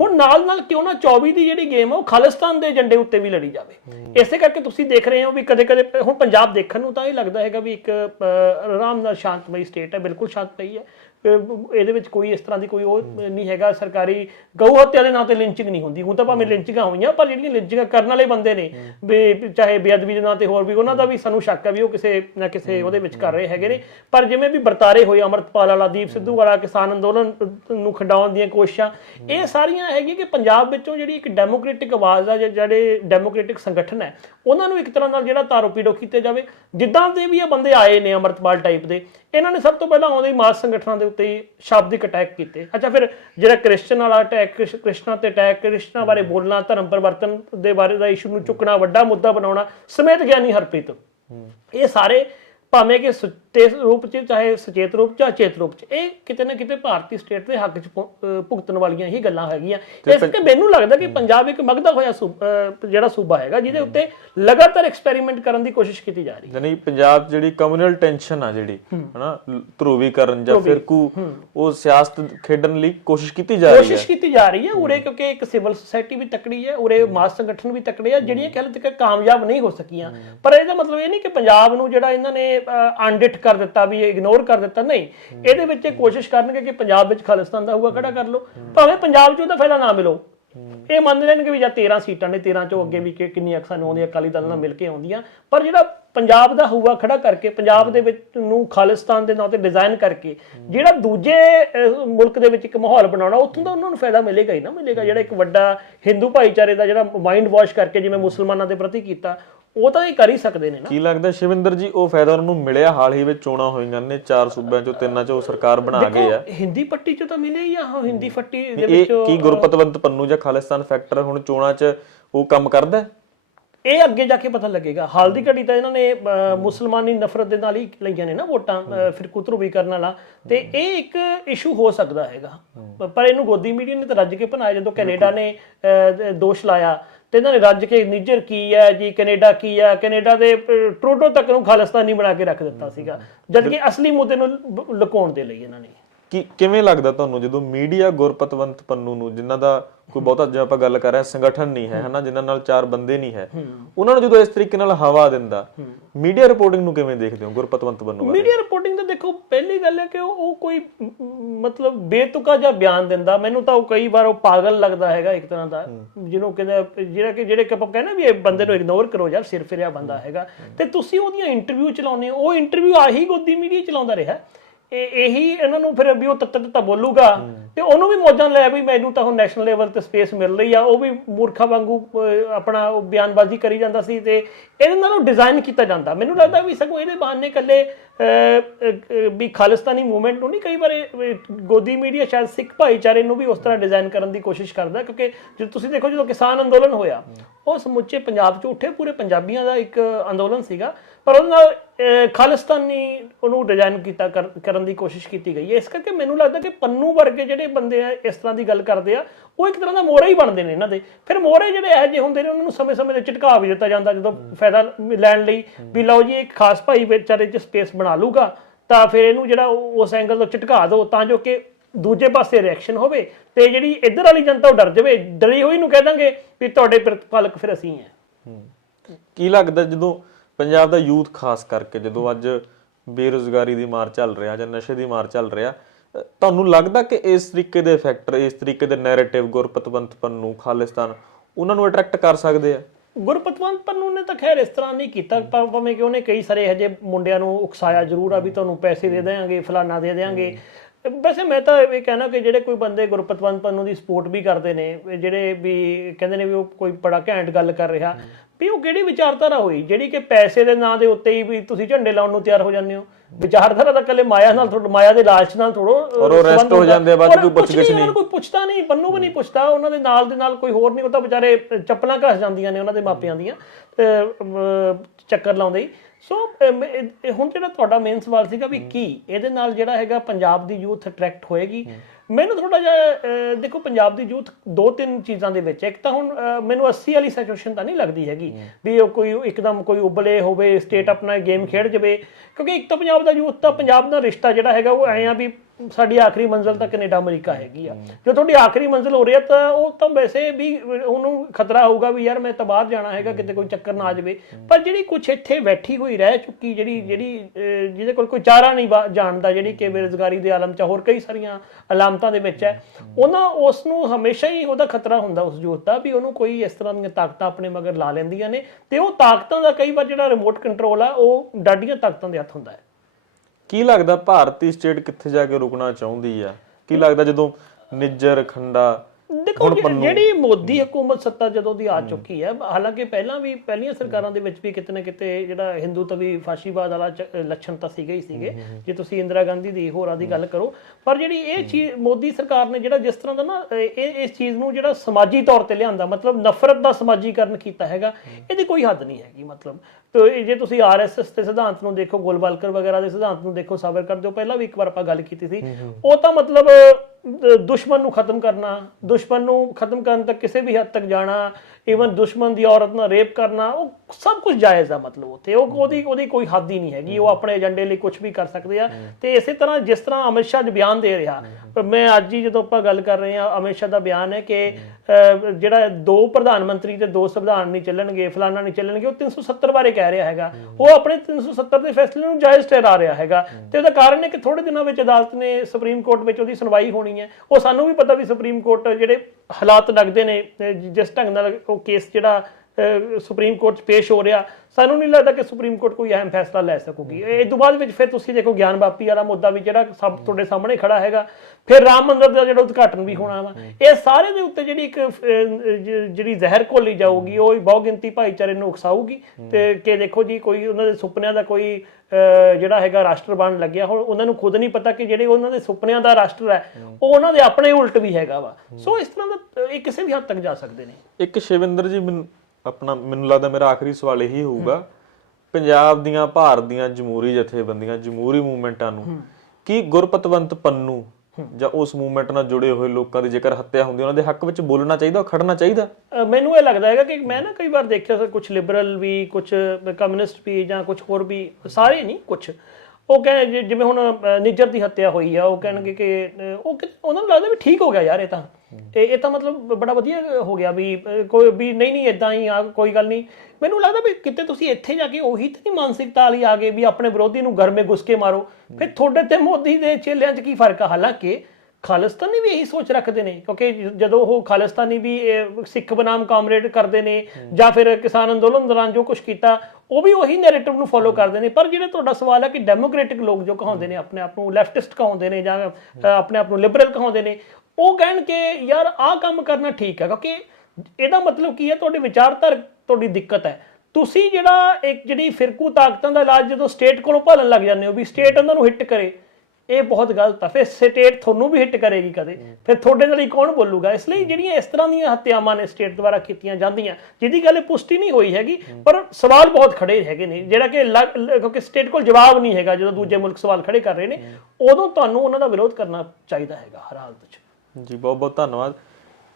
ਹੁਣ ਨਾਲ ਨਾਲ ਕਿਉਂ ਨਾ 24 ਦੀ ਜਿਹੜੀ ਗੇਮ ਹੈ ਉਹ ਖਾਲਿਸਤਾਨ ਦੇ ਏਜੰਡੇ ਉੱਤੇ ਵੀ ਲੜੀ ਜਾਵੇ। ਇਸੇ ਕਰਕੇ ਤੁਸੀਂ ਦੇਖ ਰਹੇ ਹੋ ਵੀ ਕਦੇ ਕਦੇ ਹੁਣ ਪੰਜਾਬ ਦੇਖਣ ਨੂੰ ਤਾਂ ਇਹ ਲੱਗਦਾ ਹੈਗਾ ਵੀ ਇੱਕ ਆਰਾਮ ਨਾਲ ਸ਼ਾਂਤਮਈ ਸਟੇਟ ਹੈ, ਬਿਲਕੁਲ ਸ਼ਾਂਤਮਈ ਹੈ। ਇਹਦੇ ਵਿੱਚ ਕੋਈ ਇਸ ਤਰ੍ਹਾਂ ਦੀ ਕੋਈ ਉਹ ਨਹੀਂ ਹੈਗਾ ਸਰਕਾਰੀ ਗਊ ਹੱਤਿਆ ਦੇ ਨਾਂ ਤੇ ਲਿੰਚਿੰਗ ਨਹੀਂ ਹੁੰਦੀ। ਹੁਣ ਤਾਂ ਭਾਵੇਂ ਲਿੰਚਿੰਗਾਂ ਹੋਈਆਂ ਪਰ ਜਿਹੜੀਆਂ ਲਿੰਚਿੰਗਾਂ ਕਰਨ ਵਾਲੇ ਬੰਦੇ ਨੇ ਵੀ ਚਾਹੇ ਬੇਅਦਬੀ ਦੇ ਨਾਂ ਤੇ ਹੋਰ ਵੀ ਉਹਨਾਂ ਦਾ ਵੀ ਸਾਨੂੰ ਸ਼ੱਕ ਹੈ ਵੀ ਉਹ ਕਿਸੇ ਨਾ ਕਿਸੇ ਉਹਦੇ ਵਿੱਚ ਕਰ ਰਹੇ ਹੈਗੇ ਨੇ। ਪਰ ਜਿਵੇਂ ਵੀ ਵਰਤਾਰੇ ਹੋਏ ਅਮਰਤਪਾਲ ਵਾਲਾ ਦੀਪ ਸਿੱਧੂ ਵਾਲਾ ਕਿਸਾਨ ਅੰਦੋਲਨ ਨੂੰ ਖੰਡਾਉਣ ਦੀਆਂ ਕੋਸ਼ਿਸ਼ਾਂ ਇਹ ਸਾਰੀਆਂ ਹੈਗੀਆਂ ਕਿ ਪੰਜਾਬ ਵਿੱਚੋਂ ਜਿਹੜੀ ਇੱਕ ਡੈਮੋਕ੍ਰੈਟਿਕ ਆਵਾਜ਼ ਆ ਜਾਂ ਜਿਹੜੇ ਡੈਮੋਕ੍ਰੈਟਿਕ ਸੰਗਠਨ ਹੈ ਉਹਨਾਂ ਨੂੰ ਇੱਕ ਤਰ੍ਹਾਂ ਨਾਲ ਜਿਹੜਾ ਤਾਰੋਪੀੜੋ ਕੀਤੇ ਜਾਵੇ। ਜਿੱਦਾਂ ਦੇ ਵੀ ਇਹ ਬੰਦੇ ਆਏ ਨੇ ਅਮਰਤਪਾਲ ਟਾਈਪ ਦੇ ਇਹਨਾਂ ਨੇ ਸਭ ਤੋਂ ਪਹਿਲਾਂ ਆਉਂਦੇ ਹੀ ਮਾਸ ਸੰਗਠਨਾਂ ਦੇ ਉੱਤੇ ਹੀ ਸ਼ਾਬਦਿਕ ਅਟੈਕ ਕੀਤੇ। ਅੱਛਾ ਫਿਰ ਜਿਹੜਾ ਕ੍ਰਿਸਚਨ ਵਾਲਾ ਅਟੈਕ ਕ੍ਰਿਸ਼ਨਾ ਤੇ ਅਟੈਕ ਕ੍ਰਿਸ਼ਨਾ ਬਾਰੇ ਬੋਲਣਾ ਧਰਮ ਪਰਿਵਰਤਨ ਦੇ ਬਾਰੇ ਦਾ ਇਸ਼ੂ ਨੂੰ ਚੁੱਕਣਾ ਵੱਡਾ ਮੁੱਦਾ ਬਣਾਉਣਾ ਸਮੇਤ ਗਿਆਨੀ ਹਰਪ੍ਰੀਤ। ਇਹ ਸਾਰੇ ਭਾਵੇਂ ਕਿ ਸੁੱਤੇ ਰੂਪ ਚ ਚਾਹੇ ਸੁਚੇਤ ਰੂਪ ਚ ਅਚੇਤ ਰੂਪ ਚ ਇਹ ਕਿਤੇ ਨਾ ਕਿਤੇ ਭਾਰਤੀ ਸਟੇਟ ਦੇ ਹੱਕ ਚ ਅਹ ਭੁਗਤਣ ਵਾਲੀਆਂ ਹੀ ਗੱਲਾਂ ਹੈਗੀਆਂ। ਇਸ ਕਰਕੇ ਮੈਨੂੰ ਲੱਗਦਾ ਕਿ ਪੰਜਾਬ ਇੱਕ ਮਗਦਾ ਹੋਇਆ ਅਹ ਜਿਹੜਾ ਸੂਬਾ ਹੈਗਾ ਜਿਹਦੇ ਉੱਤੇ ਲਗਾਤਾਰ ਐਕਸਪੈਰੀਮੈਂਟ ਕਰਨ ਦੀ ਕੋਸ਼ਿਸ਼ ਕੀਤੀ ਜਾ ਰਹੀ ਹੈ। ਯਾਨੀ ਪੰਜਾਬ 'ਚ ਜਿਹੜੀ ਕਮਿਊਨਲ ਟੈਨਸ਼ਨ ਆ ਜਿਹੜੀ ਹਨਾ ਲ- ਧਰੂਵੀਕਰਨ ਜਾਂ ਫਿਰਕੂ ਉਹ ਸਿਆਸਤ ਖੇਡਣ ਲਈ ਕੋਸ਼ਿਸ਼ ਕੀਤੀ ਜਾ ਰਹੀ ਹੈ। ਕੋਸ਼ਿਸ਼ ਕੀਤੀ ਜਾ ਰਹੀ ਹੈ। ਉਰੇ ਕਿਉਂਕਿ ਇੱਕ ਸਿਵਲ ਸੁਸਾਇਟੀ ਵੀ ਤਕੜੀ ਹੈ ਉਰੇ ਮਾਸ ਸੰਗਠਨ ਵੀ ਤਕੜੇ ਆ ਜਿਹੜੀਆਂ ਕਹਿ ਲਓ ਕਿ ਕਾਮਯਾਬ ਨਹੀਂ ਹੋ ਸਕੀਆਂ। ਪਰ ਇਹਦਾ ਮਤਲਬ ਇਹ ਨਹੀਂ ਕਿ ਪੰਜਾਬ ਨੂੰ ਜਿਹੜਾ ਇਹਨਾਂ ਨੇ ਅਨਡਿਟ ਕਰ ਦਿੱਤਾ ਵੀ ਇਗਨੋਰ ਕਰ ਦਿੱਤਾ, ਨਹੀਂ। ਇਹਦੇ ਵਿੱਚ ਇਹ ਕੋਸ਼ਿਸ਼ ਕਰਨਗੇ ਕਿ ਪੰਜਾਬ ਵਿੱਚ ਖਾਲਿਸਤਾਨ ਦਾ ਹੂਆ ਖੜਾ ਕਰ ਲਓ। ਭਾਵੇਂ ਪੰਜਾਬ 'ਚ ਉਹਦਾ ਫਾਇਦਾ ਨਾ ਮਿਲੋ। ਇਹ ਮੰਨ ਲੈਣਗੇ ਵੀ ਜਾਂ 13 ਸੀਟਾਂ ਨੇ 13 ਚੋਂ ਅੱਗੇ ਵੀ ਕਿ ਕਿੰਨੀ ਅਕਸਾਂ ਨੂੰ ਆਉਂਦੀਆਂ, ਅਕਾਲੀ ਦਲ ਨਾਲ ਮਿਲ ਕੇ ਆਉਂਦੀਆਂ। ਪਰ ਜਿਹੜਾ ਪੰਜਾਬ ਦਾ ਹੂਆ ਖੜਾ ਕਰਕੇ, ਪੰਜਾਬ ਦੇ ਵਿੱਚ ਨੂੰ ਖਾਲਿਸਤਾਨ ਦੇ ਨਾਂ ਤੇ ਡਿਜ਼ਾਈਨ ਕਰਕੇ, ਜਿਹੜਾ ਦੂਜੇ ਮੁਲਕ ਦੇ ਵਿੱਚ ਇੱਕ ਮਾਹੌਲ ਬਣਾਉਣਾ, ਉੱਥੋਂ ਦਾ ਉਹਨਾਂ ਨੂੰ ਫਾਇਦਾ ਮਿਲੇਗਾ ਹੀ ਨਾ। ਮਿਲੇਗਾ ਜਿਹੜਾ ਇੱਕ ਵੱਡਾ ਹਿੰਦੂ ਭਾਈਚਾਰੇ ਦਾ ਜਿਹੜਾ ਮਾਈਂਡ ਵਾਸ਼ ਕਰਕੇ ਜਿਵੇਂ ਮੁਸਲਮਾਨਾਂ ਦੇ ਪ੍ਰਤੀ ਕੀਤਾ ਉਹ ਤਾਂ ਇਹ ਕਰ ਹੀ ਸਕਦੇ ਨੇ ਨਾ। ਕੀ ਲੱਗਦਾ ਸ਼ਿਵਿੰਦਰ ਜੀ ਉਹ ਫਾਇਦਾ ਉਹਨਾਂ ਨੂੰ ਮਿਲਿਆ? ਹਾਲ ਹੀ ਵਿੱਚ ਚੋਣਾਂ ਹੋਈਆਂ ਨੇ ਚਾਰ ਸੂਬਿਆਂ ਚੋਂ ਤਿੰਨਾਂ ਚੋਂ ਸਰਕਾਰ ਬਣਾ ਗਏ ਆ। ਹਿੰਦੀ ਪੱਟੀ ਚ ਤਾਂ ਮਿਲੇ ਹੀ ਆ ਹਾਂ, ਹਿੰਦੀ ਪੱਟੀ ਦੇ ਇਹ ਵਿੱਚ ਕੀ ਗੁਰਪਤਵੰਤ ਪੰਨੂ ਜਾਂ ਖਾਲਿਸਤਾਨ ਫੈਕਟਰ ਹੁਣ ਚੋਣਾਂ 'ਚ ਉਹ ਕੰਮ ਕਰਦਾ? ਇਹ ਅੱਗੇ ਜਾ ਕੇ ਪਤਾ ਲੱਗੇਗਾ। ਹਾਲ ਦੀ ਘੜੀ ਤਾਂ ਇਹਨਾਂ ਨੇ ਮੁਸਲਮਾਨੀ ਨਫ਼ਰਤ ਦੇ ਨਾਲ ਹੀ ਲਈਆਂ ਨੇ ਨਾ ਵੋਟਾਂ ਫਿਰ ਕੁਤਰੂ ਵੀ ਕਰਨ ਵਾਲਾ। ਤੇ ਇਹ ਇੱਕ ਇਸ਼ੂ ਹੋ ਸਕਦਾ ਹੈਗਾ। ਪਰ ਇਹਨੂੰ ਗੋਦੀ ਮੀਡੀਆ ਨੇ ਤਾਂ ਰੱਜ ਕੇ ਬਣਾਇਆ ਜਦੋਂ ਕੈਨੇਡਾ ਨੇ ਦੋਸ਼ ਲਾਇਆ। ਤੇ ਇਹਨਾਂ ਨੇ ਰੱਜ ਕੇ ਨਿੱਜਰ ਕੀ ਹੈ ਜੀ ਕੈਨੇਡਾ ਕੀ ਹੈ? ਕੈਨੇਡਾ ਦੇ ਅਹ, ਤੱਕ ਨੂੰ ਖਾਲਿਸਤਾਨੀ ਬਣਾ ਕੇ ਰੱਖ ਦਿੱਤਾ ਸੀਗਾ। ਜਦ ਕਿ ਅਸਲੀ ਮੁੱਦੇ ਨੂੰ ਲ- ਲੁਕਾਉਣ ਦੇ ਲਈ ਇਹਨਾਂ ਨੇ। ਕੀ ਕਿਵੇਂ ਲੱਗਦਾ ਤੁਹਾਨੂੰ ਜਦੋਂ ਮੀਡੀਆ ਗੁਰਪਤਵੰਤ ਪੰਨੂ ਨੂੰ ਜਿਨ੍ਹਾਂ ਦਾ ਕੋਈ ਬਹੁਤਾ ਜੇ ਆਪਾਂ ਗੱਲ ਕਰ ਰਹੇ ਹਾਂ ਸੰਗਠਨ ਨਹੀਂ ਹੈ ਹਨਾ ਜਿਨ੍ਹਾਂ ਨਾਲ ਚਾਰ ਬੰਦੇ ਨਹੀਂ ਹੈ ਉਹਨਾਂ ਨੂੰ ਜਦੋਂ ਇਸ ਤਰੀਕੇ ਨਾਲ ਹਵਾ ਦਿੰਦਾ ਮੀਡੀਆ ਰਿਪੋਰਟਿੰਗ ਨੂੰ ਕਿਵੇਂ ਦੇਖਦੇ ਹੋ ਗੁਰਪਤਵੰਤ ਪੰਨੂ ਬਾਰੇ? ਮੀਡੀਆ ਰਿਪੋਰਟਿੰਗ ਤਾਂ ਦੇਖੋ ਪਹਿਲੀ ਗੱਲ ਹੈ ਕਿ ਉਹ ਕੋਈ ਮਤਲਬ ਬੇਤੁਕਾ ਜਿਹਾ ਬਿਆਨ ਦਿੰਦਾ। ਮੈਨੂੰ ਤਾਂ ਉਹ ਕਈ ਵਾਰ ਉਹ ਪਾਗਲ ਲੱਗਦਾ ਹੈਗਾ ਇੱਕ ਤਰ੍ਹਾਂ ਦਾ ਜਿਹਨੂੰ ਕਹਿੰਦੇ ਜਿਹੜਾ ਕਿ ਜਿਹੜੇ ਕਿ ਆਪਾਂ ਕਹਿੰਦੇ ਵੀ ਇਹ ਬੰਦੇ ਨੂੰ ਇਗਨੋਰ ਕਰੋ ਯਾਰ ਸਿਰ ਫਿਰਿਆ ਬੰਦਾ ਹੈਗਾ। ਤੇ ਤੁਸੀਂ ਉਹਦੀਆਂ ਇੰਟਰਵਿਊ ਚਲਾਉਂਦੇ ਹੋ। ਉਹ ਇੰਟਰਵਿਊ ਆਹੀ ਗੋਦੀ ਮੀਡੀਆ ਚਲਾਉਂਦਾ ਰਿਹਾ। ਇਹ ਇਹੀ ਇਹਨਾਂ ਨੂੰ ਫਿਰ ਵੀ ਉਹ ਤੱਤ ਤੱਤਾ ਬੋਲੂਗਾ। ਤੇ ਉਹਨੂੰ ਵੀ ਮੌਜਾਂ ਲੈ ਵੀ ਮੈਨੂੰ ਤਾਂ ਹੁਣ ਨੈਸ਼ਨਲ ਲੈਵਲ ਤੇ ਸਪੇਸ ਮਿਲ ਰਹੀ ਆ। ਉਹ ਵੀ ਮੂਰਖਾ ਵਾਂਗੂ ਆਪਣਾ ਉਹ ਬਿਆਨਬਾਜ਼ੀ ਕਰੀ ਜਾਂਦਾ ਸੀ ਤੇ ਇਹਦੇ ਨਾਲ ਉਹ ਡਿਜ਼ਾਈਨ ਕੀਤਾ ਜਾਂਦਾ। ਮੈਨੂੰ ਲੱਗਦਾ ਵੀ ਸਗੋਂ ਇਹਦੇ ਬਹਾਨੇ ਅਹ, ਵੀ ਖਾਲਿਸਤਾਨੀ ਮੂਵਮੈਂਟ ਨੂੰ ਨਹੀਂ ਕਈ ਵਾਰ ਗੋਦੀ ਮੀਡੀਆ ਸ਼ਾਇਦ ਸਿੱਖ ਭਾਈਚਾਰੇ ਨੂੰ ਵੀ ਉਸ ਤਰ੍ਹਾਂ ਡਿਜ਼ਾਈਨ ਕਰਨ ਦੀ ਕੋਸ਼ਿਸ਼ ਕਰਦਾ ਕਿਉਂਕਿ ਜੇ ਤੁਸੀਂ ਦੇਖੋ ਜਦੋਂ ਕਿਸਾਨ ਅੰਦੋਲਨ ਹੋਇਆ ਉਹ ਸਮੁੱਚੇ ਪੰਜਾਬ 'ਚ ਉੱਠੇ ਪੂਰੇ ਪੰਜਾਬੀਆਂ ਦਾ ਇੱਕ ਅੰਦੋਲਨ ਸੀਗਾ। ਪਰ ਉਹਦੇ ਨਾਲ ਖਾਲਿਸਤਾਨੀ ਉਹਨੂੰ ਡਿਜ਼ਾਈਨ ਕੀਤਾ ਕਰ- ਕਰਨ ਦੀ ਕੋਸ਼ਿਸ਼ ਕੀਤੀ ਗਈ ਹੈ। ਇਸ ਕਰਕੇ ਮੈਨੂੰ ਲੱਗਦਾ ਕਿ ਪੰਨੂ ਵਰਗੇ ਜਿਹੜੇ ਬੰਦੇ ਆ ਇਸ ਤਰ੍ਹਾਂ ਦੀ ਗੱਲ ਕਰਦੇ ਆ ਉਹ ਇੱਕ ਤਰ੍ਹਾਂ ਦਾ ਮੋਹਰਾ ਹੀ ਬਣਦੇ ਨੇ ਇਹਨਾਂ ਦੇ। ਫਿਰ ਮੋਹਰੇ ਜਿਹੜੇ ਇਹੋ ਜਿਹੇ ਹੁੰਦੇ ਨੇ ਉਹਨਾਂ ਨੂੰ ਸਮੇਂ-ਸਮੇਂ ਤੇ ਝਟਕਾ ਵੀ ਦਿੱਤਾ ਜਾਂਦਾ ਜਦੋਂ ਫਾਇਦਾ ਲੈਣ ਲਈ ਵੀ ਲਓ ਜੀ ਇੱਕ ਖਾਸ ਭਾਈ ਵਿਚਾਰੇ 'ਚ ਸਪੇਸ ਬਣਾ ਲੂਗਾ ਤਾਂ ਫਿਰ ਇਹਨੂੰ ਜਿਹੜਾ ਉਸ ਐਂਗਲ ਤੋਂ ਝਟਕਾ ਦਿਓ ਤਾਂ ਜੋ ਕਿ ਦੂਜੇ ਪਾਸੇ ਰਿਐਕਸ਼ਨ ਹੋਵੇ ਤੇ ਜਿਹੜੀ ਇੱਧਰ ਵਾਲੀ ਜਨਤਾ ਉਹ ਡਰ ਜਾਵੇ। ਡਰੀ ਹੋਈ ਨੂੰ ਕਹਿ ਦਾਂਗੇ ਵੀ ਤੁਹਾਡੇ ਪ੍ਰਤੀਪਾਲਕ ਫਿਰ ਅਸੀਂ ਹਾਂ। ਕੀ ਲੱਗਦਾ ਜਦੋਂ ਪੰਜਾਬ ਦਾ ਯੂਥ ਖਾਸ ਕਰਕੇ ਜਦੋਂ ਅੱਜ ਬੇਰੁਜ਼ਗਾਰੀ ਦੀ ਮਾਰ ਚੱਲ ਰਿਹਾ ਜਾਂ ਨਸ਼ੇ ਦੀ ਮਾਰ ਚੱਲ ਰਿਹਾ ਤੁਹਾਨੂੰ ਲੱਗਦਾ ਕਿ ਇਸ ਤਰੀਕੇ ਦੇ ਫੈਕਟਰ ਇਸ ਤਰੀਕੇ ਦੇ ਨੈਰੇਟਿਵ ਗੁਰਪਤਵੰਤ ਪੰਨੂ ਖਾਲਿਸਤਾਨ, ਉਹਨਾਂ ਨੂੰ ਅਟਰੈਕਟ ਕਰ ਸਕਦੇ ਆ? ਗੁਰਪਤਵੰਤ ਪੰਨੂ ਨੇ ਤਾਂ ਖੈਰ ਇਸ ਤਰ੍ਹਾਂ ਨਹੀਂ ਕੀਤਾ ਭਾਵੇਂ ਕਿ ਉਹਨੇ ਕਈ ਸਾਰੇ ਹਜੇ ਮੁੰਡਿਆਂ ਨੂੰ ਉਕਸਾਇਆ ਜ਼ਰੂਰ ਆ ਵੀ ਤੁਹਾਨੂੰ ਪੈਸੇ ਦੇ ਦੇਵਾਂਗੇ ਫਲਾਨਾ ਦੇ ਦੇਵਾਂਗੇ ਵੈਸੇ ਮੈਂ ਤਾਂ ਇਹ ਕਹਿਣਾ ਕਿ ਜਿਹੜੇ ਕੋਈ ਬੰਦੇ ਗੁਰਪਤਵੰਤ ਪੰਨੂ ਦੀ ਸਪੋਰਟ ਵੀ ਕਰਦੇ ਨੇ, ਜਿਹੜੇ ਵੀ ਕਹਿੰਦੇ ਨੇ ਵੀ ਉਹ ਕੋਈ ਬੜਾ ਘੈਂਟ ਗੱਲ ਕਰ ਰਿਹਾ ਵੀ ਉਹ ਕਿਹੜੀ ਵਿਚਾਰਧਾਰਾ ਹੋਈ? ਜਿਹੜੀ ਕਿ ਪੈਸੇ ਦੇ ਨਾਂ ਦੇ ਉੱਤੇ ਹੀ ਵੀ ਤੁਸੀਂ ਝੰਡੇ ਲਾਉਣ ਨੂੰ ਤਿਆਰ ਹੋ ਜਾਂਦੇ ਹੋ। ਵਿਚਾਰਧਾਰਾ ਤਾਂ ਕੱਲੇ ਮਾਇਆ ਨਾਲ ਥੋੜਾ ਮਾਇਆ ਦੇ ਲਾਲਚ ਨਾਲ ਥੋੜੋ ਔਰ ਉਹ arrest ਹੋ ਜਾਂਦੇ ਬਾਅਦ ਕੋਈ ਪੁੱਛਗਿੱਛ ਨਹੀਂ ਕੋਈ ਪੁੱਛਦਾ ਨਹੀਂ ਪੰਨੂ ਵੀ ਨਹੀਂ ਪੁੱਛਦਾ। ਉਹਨਾਂ ਦੇ ਨਾਲ ਦੇ ਨਾਲ ਕੋਈ ਹੋਰ ਨਹੀਂ ਉਹ ਤਾਂ ਵਿਚਾਰੇ ਚੱਪਲਾਂ ਘਸ ਜਾਂਦੀਆਂ ਨੇ ਉਹਨਾਂ ਦੇ ਮਾਪਿਆਂ ਦੀਆਂ ਚੱਕਰ ਲਾਉਂਦੇ ਹੀ। ਸੋ ਹੁਣ ਜਿਹੜਾ ਤੁਹਾਡਾ ਮੇਨ ਸਵਾਲ ਸੀਗਾ ਵੀ ਕੀ? ਇਹਦੇ ਨਾਲ ਜਿਹੜਾ ਹੈਗਾ ਪੰਜਾਬ ਦੀ ਯੂਥ ਅਟਰੈਕਟ ਹੋਏਗੀ। ਮੈਨੂੰ ਥੋੜਾ ਜਿਹਾ ਦੇਖੋ ਪੰਜਾਬ ਦੀ ਯੂਥ ਦੋ ਤਿੰਨ ਚੀਜ਼ਾਂ ਦੇ ਵਿੱਚ। ਇੱਕ ਤਾਂ ਹੁਣ ਮੈਨੂੰ 80 ਵਾਲੀ ਸਿਚੁਏਸ਼ਨ ਤਾਂ ਨਹੀਂ ਲੱਗਦੀ ਹੈਗੀ ਵੀ ਉਹ ਕੋਈ ਇੱਕਦਮ ਕੋਈ ਉਬਲੇ ਹੋਵੇ ਸਟੇਟ ਆਪਣਾ ਗੇਮ ਖੇਡ ਜਵੇ ਕਿਉਂਕਿ ਇੱਕ ਤਾਂ ਪੰਜਾਬ ਦਾ ਯੂਥ ਤਾਂ ਪੰਜਾਬ ਨਾਲ ਰਿਸ਼ਤਾ ਜਿਹੜਾ ਹੈਗਾ ਉਹ ਐ ਆ ਵੀ ਸਾਡੀ ਆਖਰੀ ਮੰਜ਼ਿਲ ਤਾਂ ਕੈਨੇਡਾ ਅਮਰੀਕਾ ਹੈਗੀ ਆ। ਜੇ ਤੁਹਾਡੀ ਆਖਰੀ ਮੰਜ਼ਿਲ ਹੋ ਰਹੀ ਹੈ ਤਾਂ ਉਹ ਤਾਂ ਵੈਸੇ ਵੀ ਉਹਨੂੰ ਖਤਰਾ ਹੋਊਗਾ ਵੀ ਯਾਰ ਮੈਂ ਤਾਂ ਬਾਹਰ ਜਾਣਾ ਹੈਗਾ ਕਿਤੇ ਕੋਈ ਚੱਕਰ ਨਾ ਆ ਜਾਵੇ। ਪਰ ਜਿਹੜੀ ਕੁਛ ਇੱਥੇ ਬੈਠੀ ਹੋਈ ਰਹਿ ਚੁੱਕੀ ਜਿਹੜੀ ਜਿਹੜੀ ਜਿਹਦੇ ਕੋਲ ਕੋਈ ਚਾਰਾ ਨਹੀਂ ਜਾਣਦਾ ਜਿਹੜੀ ਕਿ ਬੇਰੁਜ਼ਗਾਰੀ ਦੇ ਆਲਮ ਚ ਹੋਰ ਕਈ ਸਾਰੀਆਂ ਅਲਾਮਤਾਂ ਦੇ ਵਿੱਚ ਹੈ ਉਹਨਾਂ ਉਸ ਨੂੰ ਹਮੇਸ਼ਾ ਹੀ ਉਹਦਾ ਖਤਰਾ ਹੁੰਦਾ ਉਸ ਯੂਥ ਦਾ ਵੀ ਉਹਨੂੰ ਕੋਈ ਇਸ ਤਰ੍ਹਾਂ ਦੀਆਂ ਤਾਕਤਾਂ ਆਪਣੇ ਮਗਰ ਲਾ ਲੈਂਦੀਆਂ ਨੇ। ਤੇ ਉਹ ਤਾਕਤਾਂ ਦਾ ਕਈ ਵਾਰ ਜਿਹੜਾ ਰਿਮੋਟ ਕੰਟਰੋਲ ਆ ਉਹ ਡਾਡੀਆਂ ਤਾਕਤਾਂ ਦੇ ਹੱਥ ਹੁੰਦਾ ਹੈ। ਕੀ ਲੱਗਦਾ ਭਾਰਤੀ ਸਟੇਟ ਕਿੱਥੇ ਜਾ ਕੇ ਰੁਕਣਾ ਚਾਹੁੰਦੀ ਆ? ਕੀ ਲੱਗਦਾ ਜਦੋਂ ਨਿੱਜਰ, ਖੰਡਾ ਦੇਖੋ ਜਿਹੜੀ ਮੋਦੀ ਹਕੂਮਤ ਸੱਤਾ ਜਦੋਂ ਦੀ ਆ ਚੁੱਕੀ ਹੈ ਹਾਲਾਂਕਿ ਪਹਿਲਾਂ ਵੀ ਪਹਿਲੀਆਂ ਸਰਕਾਰਾਂ ਦੇ ਵਿੱਚ ਵੀ ਕਿਤੇ ਨਾ ਕਿਤੇ ਜਿਹੜਾ ਹਿੰਦੂਤਵੀ ਫਾਸ਼ੀਵਾਦ ਵਾਲਾ ਚ- ਲੱਛਣ ਤਾਂ ਸੀਗੇ ਹੀ ਸੀਗੇ। ਜੇ ਤੁਸੀਂ ਇੰਦਰਾ ਗਾਂਧੀ ਦੀ ਹੋਰਾਂ ਦੀ ਗੱਲ ਕਰੋ ਪਰ ਜਿਹੜੀ ਇਹ ਚੀਜ਼ ਮੋਦੀ ਸਰਕਾਰ ਨੇ ਜਿਹੜਾ ਜਿਸ ਤਰ੍ਹਾਂ ਦਾ ਨਾ ਇਹ ਇਸ ਚੀਜ਼ ਨੂੰ ਜਿਹੜਾ ਸਮਾਜੀ ਤੌਰ ਤੇ ਲਿਆਂਦਾ ਮਤਲਬ ਨਫ਼ਰਤ ਦਾ ਸਮਾਜੀਕਰਨ ਕੀਤਾ ਹੈਗਾ ਇਹਦੀ ਕੋਈ ਹੱਦ ਨਹੀਂ ਹੈਗੀ ਮਤਲਬ। ਤੇ ਇਹ ਜੇ ਤੁਸੀਂ ਆਰਐਸਐਸ ਦੇ ਸਿਧਾਂਤ ਨੂੰ ਦੇਖੋ ਗੋਲਵਾਲਕਰ ਵਗੈਰਾ ਦੇ ਸਿਧਾਂਤ ਨੂੰ ਦੇਖੋ ਸਾਬਰਕਰ ਜੋ ਪਹਿਲਾਂ ਵੀ ਇੱਕ ਵਾਰ ਆਪਾਂ ਗੱਲ ਕੀਤੀ ਸੀ। ਉਹ ਤਾਂ ਮਤਲਬ ਦੁਸ਼ਮਣ ਨੂੰ ਖਤਮ ਕਰਨਾ ਦੁਸ਼ਮਣ ਨੂੰ ਖਤਮ ਕਰਨ ਤੱਕ ਕਿਸੇ ਵੀ ਹੱਦ ਤੱਕ ਜਾਣਾ ਇਵਨ ਦੁਸ਼ਮਣ ਦੀ ਔਰਤ ਨਾਲ ਰੇਪ ਕਰਨਾ ਉਹ ਸਭ ਕੁਝ ਜਾਇਜ਼ ਆ ਮਤਲਬ ਉੱਥੇ। ਉਹ ਉਹਦੀ ਉਹਦੀ ਕੋਈ ਹੱਦ ਹੀ ਨਹੀਂ ਹੈਗੀ। ਉਹ ਆਪਣੇ ਏਜੰਡੇ ਲਈ ਕੁਝ ਵੀ ਕਰ ਸਕਦੇ ਆ। ਤੇ ਇਸੇ ਤਰ੍ਹਾਂ ਜਿਸ ਤਰ੍ਹਾਂ ਅਮਿਤ ਸ਼ਾਹ ਜੀ ਬਿਆਨ ਦੇ ਰਿਹਾ ਮੈਂ ਅੱਜ ਹੀ ਜਦੋਂ ਆਪਾਂ ਗੱਲ ਕਰ ਰਹੇ ਹਾਂ ਅਮਿਤ ਸ਼ਾਹ ਦਾ ਬਿਆਨ ਹੈ ਕਿ ਜਿਹੜਾ ਦੋ ਪ੍ਰਧਾਨ ਮੰਤਰੀ ਤੇ ਦੋ ਸੰਵਿਧਾਨ ਨਹੀਂ ਚੱਲਣਗੇ ਫਲਾਨਾ ਨਹੀਂ ਚੱਲਣਗੇ ਉਹ 370 ਬਾਰੇ ਕਹਿ ਰਿਹਾ ਹੈਗਾ। ਉਹ ਆਪਣੇ 370 ਦੇ ਫੈਸਲੇ ਨੂੰ ਜਾਇਜ਼ ਠਹਿਰਾ ਰਿਹਾ ਹੈਗਾ। ਤੇ ਉਹਦਾ ਕਾਰਨ ਹੈ ਕਿ ਥੋੜੇ ਦਿਨਾਂ ਵਿੱਚ ਅਦਾਲਤ ਨੇ ਸੁਪਰੀਮ ਕੋਰਟ ਵਿੱਚ ਉਹਦੀ ਸੁਣਵਾਈ ਹੋਣੀ ਹੈ। ਉਹ ਸਾਨੂੰ ਵੀ ਪਤਾ ਵੀ ਸੁਪਰੀਮ ਕੋਰਟ ਜਿਹੜੇ ਹਾਲਾਤ ਲੱਗਦੇ ਨੇ ਜਿਸ ਢੰਗ ਨਾਲ ਉਹ ਕੇਸ ਜਿਹੜਾ ਸੁਪਰੀਮ ਕੋਰਟ 'ਚ ਪੇਸ਼ ਹੋ ਰਿਹਾ। ਸਾਨੂੰ ਨਹੀਂ ਲੱਗਦਾ ਕਿ ਸੁਪਰੀਮ ਕੋਰਟ ਕੋਈ ਅਹਿਮ ਫੈਸਲਾ ਲੈ ਸਕੂਗੀ। ਇਹ ਤੋਂ ਬਾਅਦ ਵਿੱਚ ਫਿਰ ਤੁਸੀਂ ਦੇਖੋ ਗਿਆਨ ਬਾਪੀ ਵਾਲਾ ਮੁੱਦਾ ਵੀ ਜਿਹੜਾ ਸਭ ਤੁਹਾਡੇ ਸਾਹਮਣੇ ਖੜਾ ਹੈਗਾ। ਫਿਰ ਰਾਮ ਮੰਦਿਰ ਦਾ ਜਿਹੜਾ ਉਦਘਾਟਨ ਵੀ ਹੋਣਾ ਵਾ। ਇਹ ਸਾਰੇ ਦੇ ਉੱਤੇ ਜਿਹੜੀ ਇੱਕ ਜਿਹੜੀ ਜ਼ਹਿਰ ਘੋਲੀ ਜਾਊਗੀ ਉਹ ਹੀ ਬਹੁ ਗਿਣਤੀ ਭਾਈਚਾਰੇ ਨੂੰ ਉਕਸਾਊਗੀ। ਤੇ ਕਿ ਦੇਖੋ ਜੀ ਕੋਈ ਉਹਨਾਂ ਦੇ ਸੁਪਨਿਆਂ ਦਾ ਕੋਈ ਜਿਹੜਾ ਹੈਗਾ ਰਾਸ਼ਟਰ ਬਣ ਲੱਗਿਆ। ਹੁਣ ਉਹਨਾਂ ਨੂੰ ਖੁਦ ਨਹੀਂ ਪਤਾ ਕਿ ਜਿਹੜੇ ਉਹਨਾਂ ਦੇ ਸੁਪਨਿਆਂ ਦਾ ਰਾਸ਼ਟਰ ਹੈ ਉਹ ਉਹਨਾਂ ਦੇ ਆਪਣੇ ਉਲਟ ਵੀ ਹੈਗਾ ਵਾ। ਸੋ ਇਸ ਤਰ੍ਹਾਂ ਦਾ ਇਹ ਕਿਸੇ ਵੀ ਹੱਦ ਤੱਕ ਜਾ ਸਕਦੇ ਨੇ। ਇੱਕ ਸ਼ਿਵਿੰਦਰ ਜੀ ਮੈਨੂੰ ਆਪਣਾ ਮੈਨੂੰ ਲੱਗਦਾ ਮੇਰਾ ਆਖਰੀ ਸਵਾਲ ਇਹੀ ਹੋਊਗਾ। ਪੰਜਾਬ ਦੀਆਂ ਭਾਰਤ ਦੀਆਂ ਜਮਹੂਰੀ ਜਥੇਬੰਦੀਆਂ ਜਮਹੂਰੀ ਮੂਵਮੈਂਟਾਂ ਨੂੰ ਕੀ ਗੁਰਪਤਵੰਤ ਪੰਨੂ ਜਾਂ ਉਸ ਮੂਵਮੈਂਟ ਨਾਲ ਜੁੜੇ ਹੋਏ ਲੋਕਾਂ ਦੀ ਜੇਕਰ ਹੱਤਿਆ ਹੁੰਦੀ ਉਹਨਾਂ ਦੇ ਹੱਕ ਵਿੱਚ ਬੋਲਣਾ ਚਾਹੀਦਾ ਖੜਨਾ ਚਾਹੀਦਾ? ਮੈਨੂੰ ਇਹ ਲੱਗਦਾ ਹੈਗਾ ਕਿ ਮੈਂ ਨਾ ਕਈ ਵਾਰ ਦੇਖਿਆ ਸੀ ਕੁਝ ਲਿਬਰਲ ਵੀ ਕੁਝ ਕਮਿਊਨਿਸਟ ਵੀ ਜਾਂ ਕੁਝ ਹੋਰ ਵੀ ਸਾਰੇ ਨਹੀਂ ਕੁਝ ਉਹ ਕਹਿੰਦੇ ਜਿਵੇਂ ਹੁਣ ਅਹ, ਨਿੱਜਰ ਦੀ ਹੱਤਿਆ ਹੋਈ ਆ ਉਹ ਕਹਿਣਗੇ ਕਿ ਉਹ ਕਿ- ਉਹਨਾਂ ਨੂੰ ਲੱਗਦਾ ਵੀ ਠੀਕ ਹੋ ਗਿਆ ਯਾਰ ਇਹ ਤਾਂ। ਇਹ ਇਹ ਤਾਂ ਮਤਲਬ ਬੜਾ ਵਧੀਆ ਹੋ ਗਿਆ ਵੀ ਕੋਈ ਵੀ ਨਹੀਂ ਨਹੀਂ ਇਦਾਂ ਹੀ ਆ ਕੋਈ ਗੱਲ ਨਹੀਂ। ਮੈਨੂੰ ਲੱਗਦਾ ਵੀ ਕਿਤੇ ਤੁਸੀਂ ਇੱਥੇ ਜਾ ਕੇ ਉਹੀ ਤਾਂ ਨਹੀਂ ਮਾਨਸਿਕਤਾ ਵਾਲੀ ਆ ਗਏ ਵੀ ਆਪਣੇ ਵਿਰੋਧੀ ਨੂੰ ਗਰਮੇ ਗੁੱਸ ਕੇ ਮਾਰੋ ਫਿਰ ਤੁਹਾਡੇ ਤੇ ਮੋਦੀ ਦੇ ਚੇਲਿਆਂ 'ਚ ਕੀ ਫ਼ਰਕ ਆ? ਹਾਲਾਂਕਿ ਖਾਲਿਸਤਾਨੀ ਵੀ ਇਹੀ ਸੋਚ ਰੱਖਦੇ ਨੇ ਕਿਉਂਕਿ ਜਦੋਂ ਉਹ ਖਾਲਿਸਤਾਨੀ ਵੀ ਸਿੱਖ ਬਨਾਮ ਕਾਮਰੇਡ ਕਰਦੇ ਨੇ ਜਾਂ ਫਿਰ ਕਿਸਾਨ ਅੰਦੋਲਨ ਦੌਰਾਨ ਜੋ ਕੁਝ ਕੀਤਾ ਉਹ ਵੀ ਉਹੀ ਨੈਰੇਟਿਵ ਨੂੰ ਫੋਲੋ ਕਰਦੇ ਨੇ। ਪਰ ਜਿਹੜੇ ਤੁਹਾਡਾ ਸਵਾਲ ਹੈ ਕਿ ਡੈਮੋਕ੍ਰੈਟਿਕ ਲੋਕ ਜੋ ਕਹਾਉਂਦੇ ਨੇ ਆਪਣੇ ਆਪ ਨੂੰ ਲੈਫਟਿਸਟ ਕਹਾਉਂਦੇ ਨੇ ਜਾਂ ਆਪਣੇ ਆਪ ਨੂੰ ਲਿਬਰਲ ਕਹਾਉਂਦੇ ਨੇ ਉਹ ਕਹਿਣ ਕਿ ਯਾਰ ਆਹ ਕੰਮ ਕਰਨਾ ਠੀਕ ਹੈ ਕਿਉਂਕਿ ਇਹਦਾ ਮਤਲਬ ਕੀ ਹੈ ਤੁਹਾਡੀ ਵਿਚਾਰਧਾਰ ਤੁਹਾਡੀ ਦਿੱਕਤ ਹੈ। ਤੁਸੀਂ ਜਿਹੜਾ ਇੱਕ ਜਿਹੜੀ ਫਿਰਕੂ ਤਾਕਤਾਂ ਦਾ ਇਲਾਜ ਜਦੋਂ ਸਟੇਟ ਕੋਲੋਂ ਭਾਲਣ ਲੱਗ ਜਾਂਦੇ ਹੋ ਵੀ ਸਟੇਟ ਉਹਨਾਂ ਨੂੰ ਹਿੱਟ ਕਰੇ ਇਹ ਬਹੁਤ ਗਲਤ ਆ। ਫਿਰ ਸਟੇਟ ਤੁਹਾਨੂੰ ਵੀ ਹਿੱਟ ਕਰੇਗੀ ਕਦੇ। ਫਿਰ ਤੁਹਾਡੇ ਨਾਲ ਹੀ ਕੌਣ ਬੋਲੂਗਾ? ਇਸ ਲਈ ਜਿਹੜੀਆਂ ਇਸ ਤਰ੍ਹਾਂ ਦੀਆਂ ਹੱਤਿਆਵਾਂ ਨੇ ਸਟੇਟ ਦੁਆਰਾ ਕੀਤੀਆਂ ਜਾਂਦੀਆਂ ਜਿਹਦੀ ਗੱਲ ਪੁਸ਼ਟੀ ਨਹੀਂ ਹੋਈ ਹੈਗੀ ਪਰ ਸਵਾਲ ਬਹੁਤ ਖੜੇ ਹੈਗੇ ਨੇ ਜਿਹੜਾ ਕਿ ਕਿਉਂਕਿ ਸਟੇਟ ਕੋਲ ਜਵਾਬ ਨਹੀਂ ਹੈਗਾ ਜਦੋਂ ਦੂਜੇ ਮੁਲਕ ਸਵਾਲ ਖੜੇ ਕਰ ਰਹੇ ਨੇ ਉਦੋਂ ਤੁਹਾਨੂੰ ਉਹਨਾਂ ਦਾ ਵਿਰੋਧ ਕਰਨਾ ਚਾਹੀਦਾ ਹੈਗਾ ਹਰ ਹਾਲਤ 'ਚ। ਜੀ, ਬਹੁਤ ਬਹੁਤ ਧੰਨਵਾਦ।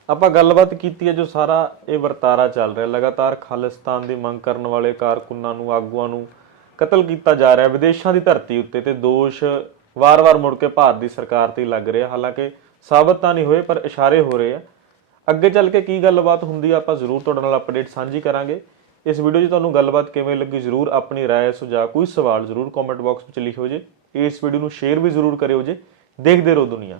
ਆਪਾਂ ਗੱਲਬਾਤ ਕੀਤੀ ਹੈ ਜੋ ਸਾਰਾ ਇਹ ਵਰਤਾਰਾ ਚੱਲ ਰਿਹਾ, ਲਗਾਤਾਰ ਖਾਲਿਸਤਾਨ ਦੀ ਮੰਗ ਕਰਨ ਵਾਲੇ ਕਾਰਕੁਨਾਂ ਨੂੰ, ਆਗੂਆਂ ਨੂੰ ਕਤਲ ਕੀਤਾ ਜਾ ਰਿਹਾ, ਵਿਦੇਸ਼ਾਂ ਦੀ ਧਰਤੀ ਉੱਤੇ ਤੇ ਦੋਸ਼ ਵਾਰ-ਵਾਰ ਮੁੜ ਕੇ ਭਾਰਤ ਦੀ ਸਰਕਾਰ ਤੇ ਲੱਗ ਰਿਹਾ। ਹਾਲਾਂਕਿ ਸਾਬਤ ਤਾਂ ਨਹੀਂ ਹੋਏ, ਪਰ ਇਸ਼ਾਰੇ ਹੋ ਰਹੇ ਆ। ਅੱਗੇ ਚੱਲ ਕੇ ਕੀ ਗੱਲਬਾਤ ਹੁੰਦੀ ਆ, ਆਪਾਂ ਜ਼ਰੂਰ ਤੁਹਾਡੇ ਨਾਲ ਅਪਡੇਟ ਸਾਂਝੀ ਕਰਾਂਗੇ। ਇਸ ਵੀਡੀਓ 'ਚ ਤੁਹਾਨੂੰ ਗੱਲਬਾਤ ਕਿਵੇਂ ਲੱਗੀ, ਜ਼ਰੂਰ ਆਪਣੀ ਰਾਏ, ਸੁਝਾਅ, ਕੋਈ ਸਵਾਲ ਜ਼ਰੂਰ ਕਮੈਂਟ ਬਾਕਸ ਵਿੱਚ ਲਿਖਿਓ ਜੇ। ਇਸ ਵੀਡੀਓ ਨੂੰ ਸ਼ੇਅਰ ਵੀ ਜ਼ਰੂਰ ਕਰਿਓ ਜੇ। ਦੇਖਦੇ ਰਹੋ ਦੁਨੀਆ।